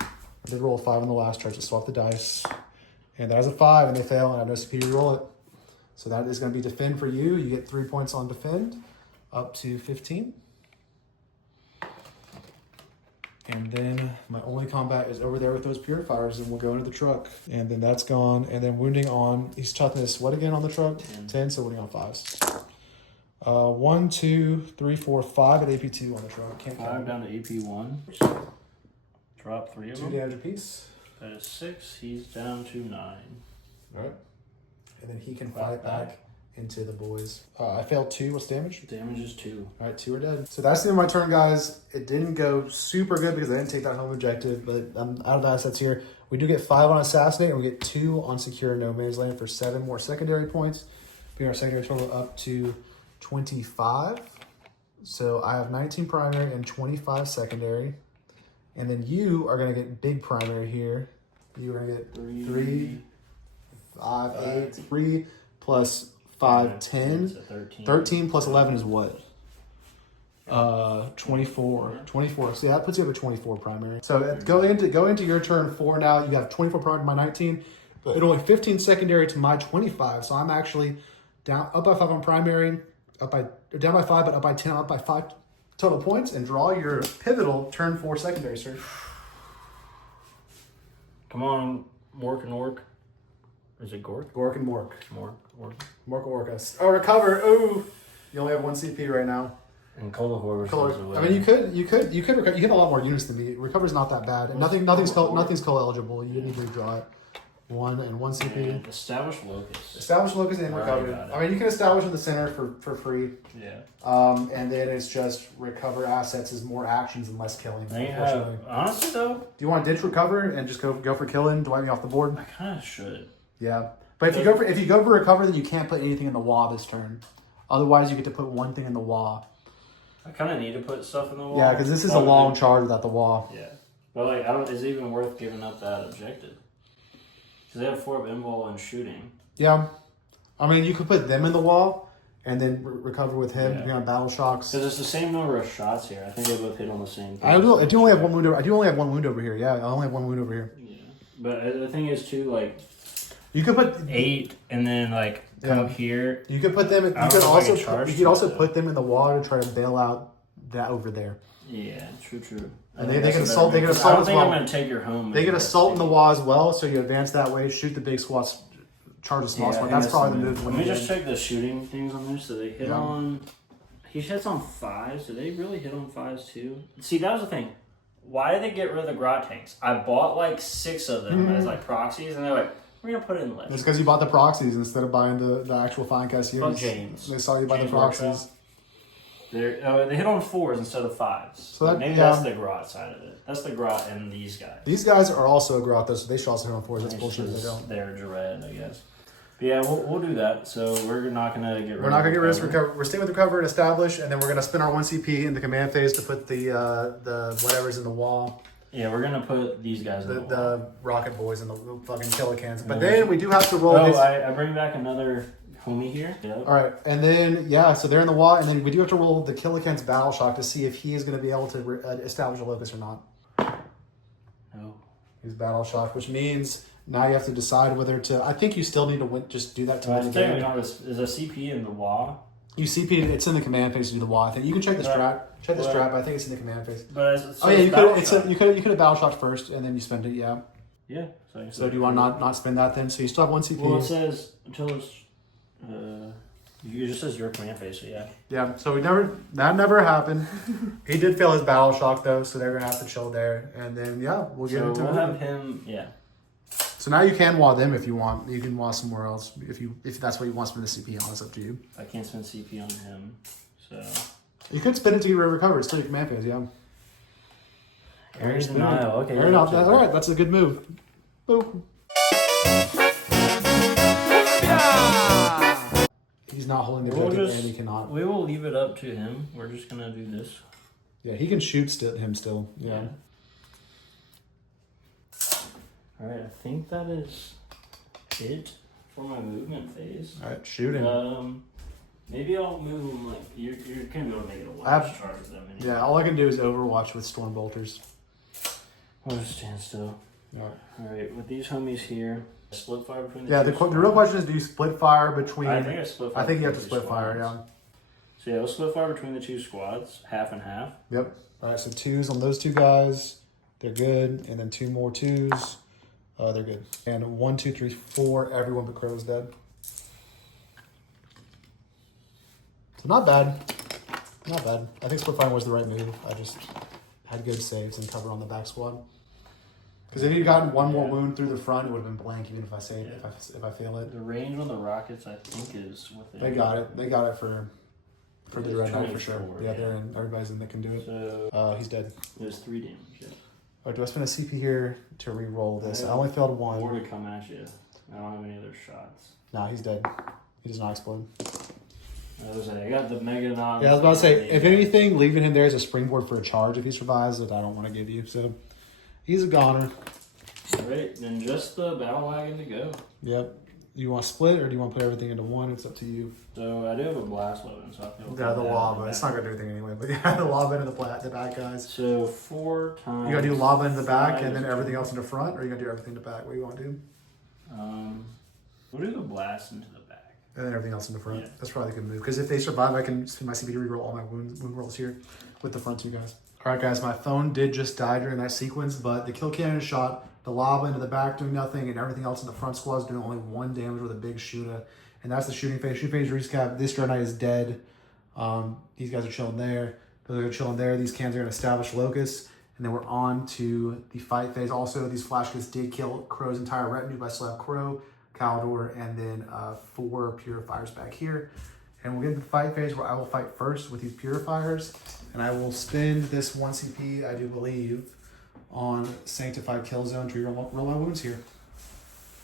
I did roll a 5 on the last charge to swap the dice. And that is a 5, and they fail, and I have no CP to roll it. So that is going to be defend for you. You get 3 points on defend, up to 15. And then my only combat is over there with those Purifiers, and we'll go into the truck. And then that's gone. And then wounding on, he's toughness, what again on the truck? 10, so wounding on 5s. 1, 2, 3, 4, 5 at AP2 on the truck. Can't 5 count. down to AP1. Drop 3 of 2 them. damage apiece. That is 6. He's down to 9. All right. And then he can fight back into the boys. I failed 2. What's damage? Damage is 2. All right, 2 are dead. So that's the end of my turn, guys. It didn't go super good because I didn't take that home objective, but I'm out of the assets here. We do get 5 on Assassinate, and we get 2 on Secure No Man's Land for 7 more secondary points, bringing our secondary total up to 25. So I have 19 primary and 25 secondary. And then you are going to get big primary here. You are going to get 3, 5, 8, 3 plus 5, 10. 13 plus 11 is what? 24. 24. So that puts you over 24 primary. So go into your turn 4 now. You have 24 primary to my 19, but only 15 secondary to my 25. So I'm actually up by 5 on primary, down by 5, but up by 10, up by 5 total points, and draw your pivotal turn 4 secondary, sir. Come on, Mork and Ork. Is it Gork? Gork and Mork. Mork. Orcus. Oh, recover. Oh, you only have 1 CP right now. And Cola Horror. I mean, you could recover. You have a lot more units than me. Recover's not that bad, and nothing's co eligible. You need to redraw it. 1 and 1 CP. And establish locus. Establish locus and recover. I mean, you can establish in the center for free. Yeah. And then it's just recover assets is more actions and less killing. Honestly though, do you want to ditch recover and just go for killing, wipe me off the board? I kind of should. Yeah, but if you go for recover, then you can't put anything in the wall this turn. Otherwise, you get to put 1 thing in the wall. I kind of need to put stuff in the wall. Yeah, because this is a long charge without the wall. Yeah, but like, I don't. Is it even worth giving up that objective? Because they have 4 of invul and shooting. Yeah, I mean, you could put them in the wall and then recover with him. Yeah. On battle shocks. Because it's the same number of shots here. I think they both hit on the same. I do only have 1 wound. I do only have 1 wound over here. Yeah, I only have 1 wound over here. Yeah, but the thing is too, like, you could put 8 and then like come up here. You could put them. You could also put them in the wall to try to bail out that over there. Yeah, true. And they can assault. They can assault. I don't think I'm gonna take your home. They can assault in the wall as well. So you advance that way, shoot the big squats, charge the small squat. That's probably the move. Let me just check the shooting things on there. So they hit on. He hits on 5s. Do they really hit on 5s too? See, that was the thing. Why did they get rid of the grot tanks? I bought like 6 of them as like proxies, and they're like, we're gonna put it in the list. It's because you bought the proxies instead of buying the actual fine cast units. James. They saw you buy the proxies. They hit on 4s instead of 5s. So maybe that's the grot side of it. That's the grot and these guys. These guys are also a grot though, so they should also hit on 4s. That's bullshit. They don't. They're dread, I guess. But yeah, we'll do that. So we're not gonna get rid. We're not gonna get rid of recover. We're staying with recover and establish, and then we're gonna spend our 1 CP in the command phase to put the whatever's in the wall. Yeah, we're gonna put these guys in the rocket boys and the fucking killicans. But then we do have to roll. I bring back another homie here. Yep. All right, and then so they're in the wall, and then we do have to roll the killican's battle shock to see if he is going to be able to establish a locus or not. No. He's battle shock, which means now you have to decide whether to. I think you still need to just do that to win the game. Is a CP in the wall? You CP, it's in the command phase to do the wall. I think you can check the strat. Check the strat, but I think it's in the command phase. But you could have battle shot first, and then you spend it. Yeah. Yeah. So do you want to not spend that then? So you still have 1 CP. Well, it says until it's. It just says your command phase, so yeah. Yeah, so that never happened. He did fail his battle shock though, so they're gonna have to chill there. And then we'll get into it. We'll have him, So now you can wall them if you want. You can wall somewhere else if that's what you want to spend the CP on. It's up to you. I can't spend CP on him, so you could spend it to get recover. It's still your command phase, yeah. Area denial. Okay. All right, that's a good move. Boop. He's not holding the We'll objective just- and he cannot. We will leave it up to him. We're just gonna do this. Yeah, he can shoot him still. Yeah. Alright, I think that is it for my movement phase. Alright, shoot him. Maybe I'll move him like you're gonna be able to make it a I have- large charge of them anyway. Yeah, all I can do is Overwatch with Storm Bolters. I'll just stand still. Alright, with these homies here, split fire between the Yeah, two the real question is, do you split fire between... I think I split fire. I think you have to between split the fire, squads. yeah. So yeah, we'll split fire between the two squads, half and half. Yep. Alright, so 2s on those 2 guys. They're good. And then 2 more 2s. They're good. And 1, 2, 3, 4. Everyone but Crow is dead. So not bad. Not bad. I think split fire was the right move. I just had good saves and cover on the back squad. Because if you'd gotten one more wound through the front, it would have been blank even if I save if I fail it. The range on the rockets, I think, is within. They got it. They got it for the Red Knight for sure. 24, Yeah, they're in. Everybody's in that can do it. So He's dead. there's 3 damage. Yeah. Oh, do I spend a CP here to re-roll this? I only failed 1. More to come at you. I don't have any other shots. Nah, he's dead. He does not explode. I got the Mega Knob. Yeah, I was about to say, if anything, leaving him there as a springboard for a charge if he survives, that I don't want to give you. So, he's a goner. Alright, then just the battle wagon to go. Yep. You want to split or do you want to put everything into 1? It's up to you. So I do have a blast weapon, so I feel Yeah, the lava. It's not going to do anything anyway. But yeah, the lava into the back, guys. So 4 times. You got to do lava in the back 5 and then is everything else in the front, or you got to do everything in the back? What do you want to do? We'll do the blast into the back. And then everything else in the front. Yeah. That's probably a good move. Because if they survive, I can spend my CP to reroll all my wound rolls here with the front 2 guys. All right, guys, my phone did just die during that sequence, but the kill cannon shot the lava into the back doing nothing, and everything else in the front squad is doing only 1 damage with a big shooter. And that's the shooting phase. Shooting phase recap. This Dread Knight is dead. These guys are chilling there. Those are chilling there. These cans are going to establish Locust. And then we're on to the fight phase. Also, these flash kits did kill Crow's entire retinue, but I still have Crow, Caldor, and then 4 Purifiers back here. And we'll get into the fight phase where I will fight first with these Purifiers. And I will spend this 1 CP, I do believe, on Sanctified Killzone to roll my wounds here.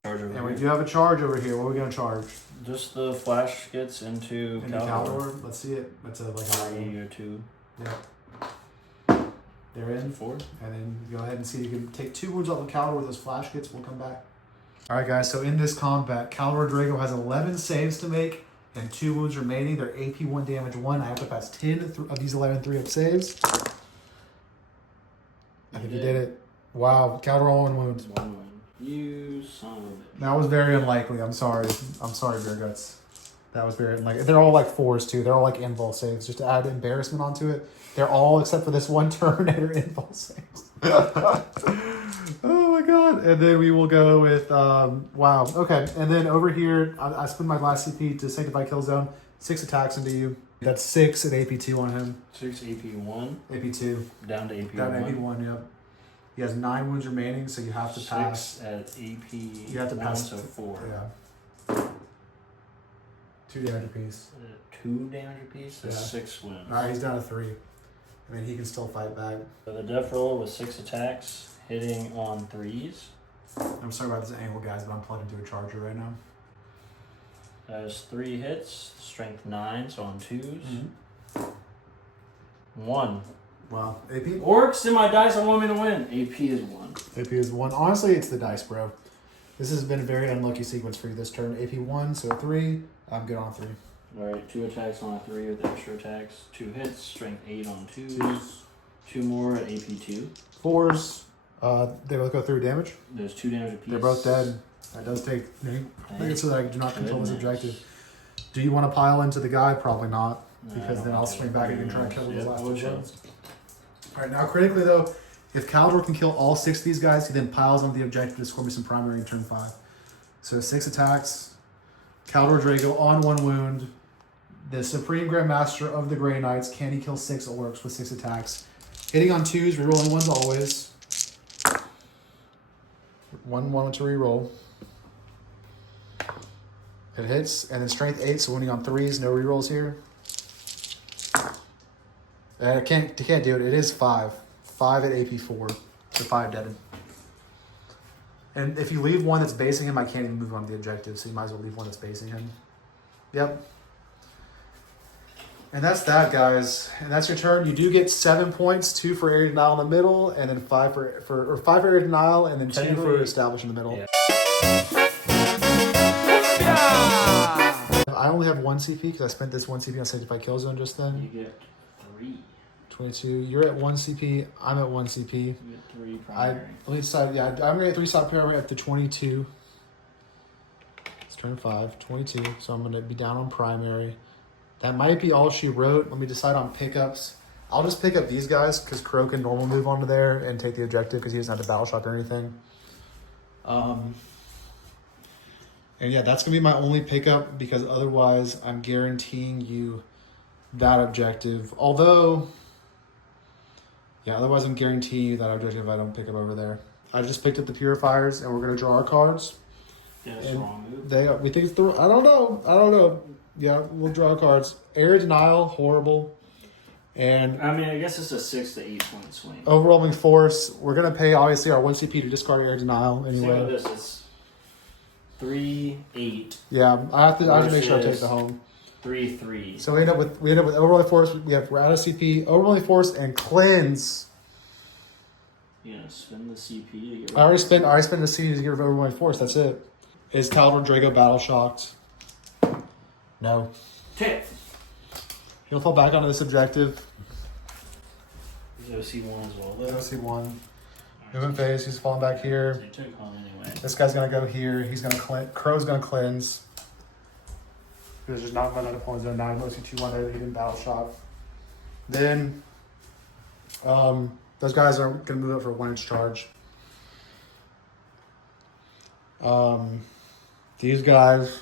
Charge over And here. we do have a charge over here. What are we going to charge? Just the flash gets into Caldor. Let's see it. It's like a 3 or 2. Yeah. They're in. 4. And then go ahead and see if you can take 2 wounds off of Caldor with those flash kits. We'll come back. All right, guys. So in this combat, Caldor Drago has 11 saves to make and 2 wounds remaining. They're AP 1, damage 1. I have to pass 10 of these 11 3-up saves. I think you did it. Wow. Caldor all 1 wound. 1 wound. You son of a bitch. That was very unlikely. I'm sorry. I'm sorry, BREWGUZZ. That was very unlikely. They're all like 4s too. They're all like invul saves. Just to add embarrassment onto it. They're all, except for this one Terminator, invul saves. Oh my god. And then we will go with, wow. Okay. And then over here, I spend my last CP to Sanctify Killzone. 6 attacks into you. That's 6 at AP2 on him. 6 AP1. AP2. Down to AP1. Down to AP1, yep. He has 9 wounds remaining, so you have to pass. 6 at AP. You have to pass. So 4. Yeah. 2 damage apiece. 2 damage apiece. That's Yeah. 6 wounds. Alright, he's down to 3. I mean, he can still fight back. So the death roll was 6 attacks, hitting on 3s. I'm sorry about this angle, guys, but I'm plugged into a charger right now. Has 3 hits, strength 9, so on 2s. Mm-hmm. 1. Wow. AP? Orks in my dice, I want me to win. AP is 1. AP is 1. Honestly, it's the dice, bro. This has been a very unlucky sequence for you this turn. AP 1, so 3. I'm good on 3. Alright, 2 attacks on a 3 with extra attacks. 2 hits, strength 8 on 2s. 2 more at AP 2. 4s. They both go through damage. There's 2 damage apiece. They're both dead. That does take me. So that I do not control this Goodness. objective. Do you want to pile into the guy? Probably not. No, Because I then don't I'll want swing to. back and you can try and kill Yep, those last we'll 2 chill. ones. Alright, now critically though, if Caldor can kill all 6 of these guys, he then piles onto the objective to score me some primary in turn 5. So 6 attacks. Caldor Drago on 1 wound. The Supreme Grandmaster of the Grey Knights. Can he kill 6 orcs with 6 attacks? Hitting on 2s, rerolling 1s always. 1 to reroll. It hits, and then strength 8, so winning on 3s, no rerolls here. I can't do it. It is 5. 5 at AP 4. So 5 dead. And if you leave one that's basing him, I can't even move on to the objective, so you might as well leave one that's basing him. Yep. And that's that, guys. And that's your turn. You do get 7 points, 2 for area denial in the middle, and then 5 for area denial, and then 2 for establish in the middle. Yeah. I only have 1 CP because I spent this 1 CP on sanctified kill zone just then. You get 3. 22. You're at 1 CP. I'm at 1 CP. You get 3 primary. Let me decide. Yeah, I'm gonna get 3 side primary up to 22. It's turn 5, 22. So I'm gonna be down on primary. That might be all she wrote. Let me decide on pickups. I'll just pick up these guys because Crow can normal move onto there and take the objective because he doesn't have the battle shock or anything. And yeah, that's gonna be my only pickup because otherwise I'm guaranteeing you that objective. Although, yeah, otherwise I'm guaranteeing you that objective if I don't pick up over there. I just picked up the Purifiers and we're gonna draw our cards. Yeah, strong move. We think it's the. I don't know. Yeah, we'll draw cards. Area denial, horrible. And I mean, I guess it's a 6 to 8 point swing. overwhelming force. We're gonna pay obviously our 1 CP to discard area denial Same anyway. with this, it's 3, 8. Yeah, I have to make sure I take the home. 3, 3. So we end up with overwhelming force. We're out of CP, overwhelming force, and cleanse. You know, spend the CP to get rid I already spent the CP to get rid of overwhelming force. That's it. Is Talbot Drago battle shocked? No. Tip. He'll fall back onto this objective. There's OC1 as well. OC1. Movement phase. He's falling back here. So you took home anyway. This guy's gonna go here. He's gonna Crow's gonna cleanse. Because there's not another point zone 9. Mostly 2-1 there that he didn't battle shock. Then, those guys are gonna move up for a 1-inch charge. These guys.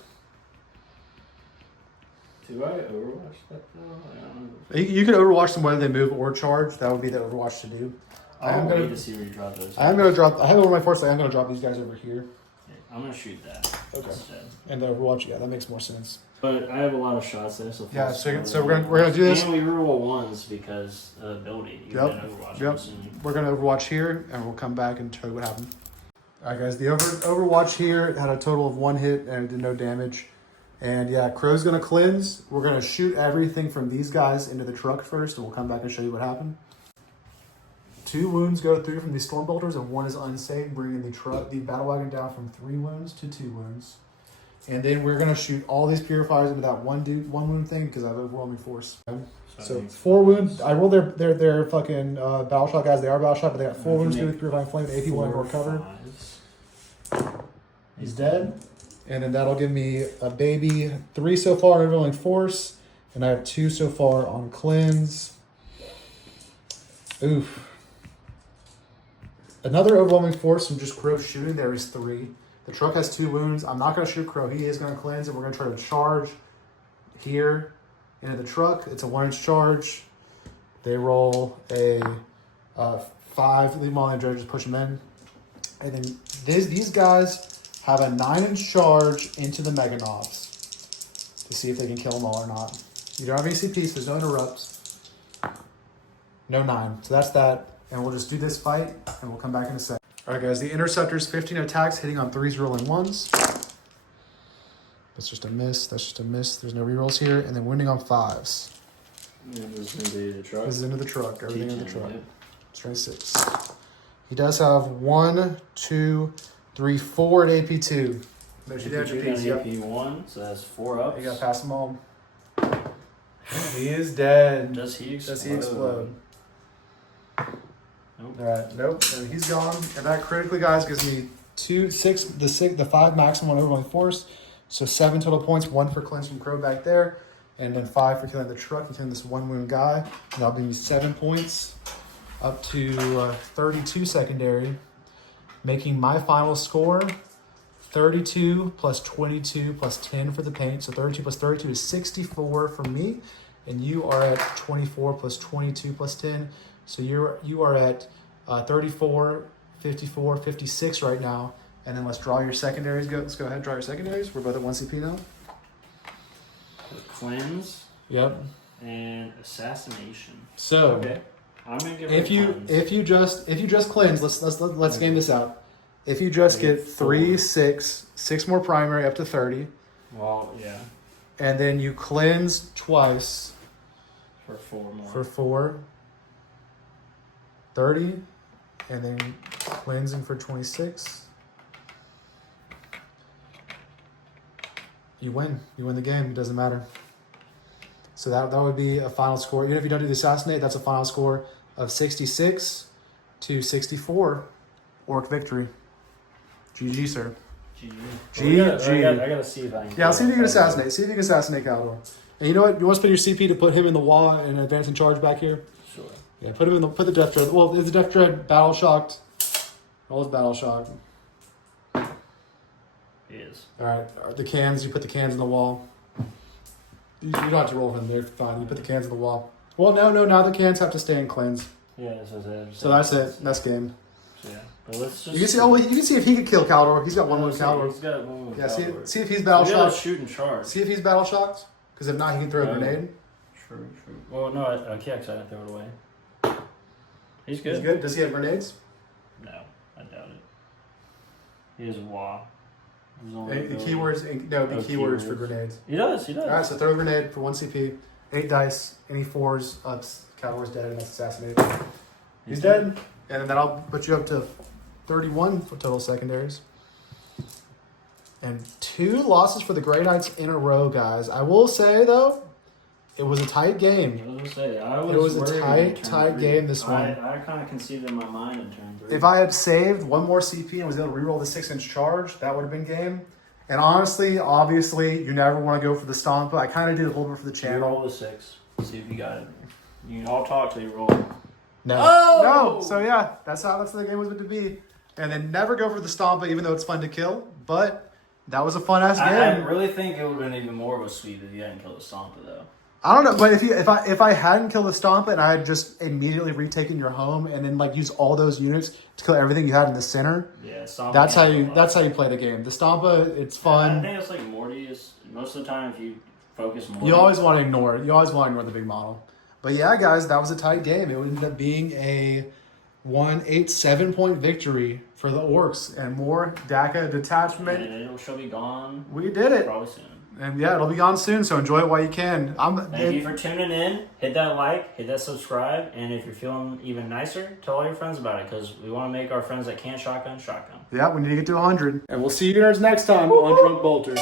Do I overwatch that though? I don't know. You can overwatch them whether they move or charge. That would be the overwatch to do. I'm going to see where you drop those. I'm gonna drop. I have it on my force. I'm gonna drop these guys over here. Yeah, I'm going to shoot that instead. And the overwatch. Yeah, that makes more sense. But I have a lot of shots there, so Yeah. So we're gonna do this. And we rule ones because of ability. You Yep. can overwatch. Yep. We're gonna overwatch here, and we'll come back and tell you what happened. All right, guys. The overwatch here had a total of 1 hit and did no damage. And yeah, Crow's gonna cleanse. We're gonna shoot everything from these guys into the truck first, and we'll come back and show you what happened. 2 wounds go through from these storm bolters, and 1 is unsaved, bringing the battle wagon down from 3 wounds to 2 wounds. And then we're gonna shoot all these purifiers into that one wound thing because I have overwhelming force. So 4 wounds. I rolled their fucking battle shot guys. They are battle shot, but they got 4 wounds with purifying flame. AP1 and recover. He's dead. And then that'll give me a baby 3 so far on overwhelming force, and I have 2 so far on cleanse. Oof. Another overwhelming force from just Crow shooting. There is 3. The truck has 2 wounds. I'm not going to shoot Crow. He is going to cleanse, and we're going to try to charge here into the truck. It's a 1-inch charge. They roll a 5. Leave them all in there. Just push them in. And then these guys have a 9-inch charge into the Meganovs to see if they can kill them all or not. You don't have any CP, so there's no interrupts. No 9. So that's that. And we'll just do this fight, and we'll come back in a sec. All right, guys. The Interceptor's 15 attacks, hitting on 3s, rolling 1s. That's just a miss. That's just a miss. There's no rerolls here. And then wounding on 5s. And this is into the truck. This is into the truck. Everything into the truck. Yep. Strength 6. He does have 1, 2, 3, 4 at AP2. There's your damage piece. Yep. AP1, so that's 4 ups. You gotta pass them all. He is dead. Does he explode? Does he explode? Nope. Alright, nope. And he's gone. And that critically, guys, gives me the 5 maximum on overwhelming force. So 7 total points, 1 for cleanse from Crow back there, and then 5 for killing the truck and killing this 1 wound guy. And that'll give me 7 points up to 32 secondary, making my final score 32 plus 22 plus 10 for the paint. So 32 plus 32 is 64 for me, and you are at 24 plus 22 plus 10. So you are at 34, 54, 56 right now. And then let's draw your secondaries. Let's go ahead and draw your secondaries. We're both at 1 CP now. Cleanse. Yep. And assassination. So okay. I'm gonna give if you just cleanse, let's game this out. If you just get 3, 6 more primary up to 30. Well, yeah. And then you cleanse twice. For 4 more. for 4. 30. And then cleansing for 26. You win. You win the game. It doesn't matter. So that would be a final score. Even if you don't do the assassinate, that's a final score of 66 to 64. Orc victory. GG, sir. GG. I gotta see if I can. Yeah, I'll see if you can assassinate. See if you can assassinate Caldor. And you know what? You want to put your CP to put him in the wall and advance and charge back here? Sure. Yeah, put him in the put the Death Dread. Well, is the Death Dread battle shocked? Roll his battle shocked. He is. Alright, the cans, you put the cans in the wall. You don't have to roll them, they're fine. You put the cans in the wall. Well, no, now the cans have to stay in cleanse. Yeah, So that's it. That's game. So, yeah. But let's just. You can see. Oh, you can see if he could kill Caldor. He's got one with Caldor. He's got one with Yeah, Caldor. see if he's battle We gotta shocked. shoot and charge. See if he's battle shocked. Because if not, he can throw a grenade. True. Well, no, I can't. I didn't throw it away. He's good. He's good. Does he have grenades? No, I doubt it. He has a wah. The keywords. No, the keywords for grenades. He does. All right, so throw a grenade for 1 CP. 8 dice. Any 4s ups. Caldor's dead, and that's assassinated. He's dead. And then that'll put you up to 31 for total secondaries. And 2 losses for the Grey Knights in a row, guys. I will say, though, it was a tight game. It was a tight game, this one. I kind of conceded in my mind in turn 3. If I had saved 1 more CP and was able to reroll the 6-inch charge, that would have been game. And honestly, obviously, you never want to go for the stomp, but I kind of did a little bit for the channel. Roll the 6. See if you got it. You can all talk till you roll. No. Oh! No. So yeah, that's how the game was meant to be. And then never go for the stompa, even though it's fun to kill. But that was a fun ass game. I really think it would have been even more of a sweep if you hadn't killed the Stompa, though. I don't know, but if I hadn't killed the stompa and I had just immediately retaken your home and then like use all those units to kill everything you had in the center. Yeah, Stompa. That's how you play the game. The stompa, it's fun. I think it's like Morty's. Most of the time, if you focus more, You always want to ignore it. You always want to ignore the big model. But yeah, guys, that was a tight game. It ended up being a 187 point victory for the Orks and More Daka Detachment. And it shall be gone. We did it. Probably soon. And yeah, it'll be gone soon, so enjoy it while you can. Thank you for tuning in. Hit that like, hit that subscribe, and if you're feeling even nicer, tell all your friends about it, because we want to make our friends that can't shotgun. Yeah, we need to get to 100. And we'll see you guys next time on Drunk Bolters.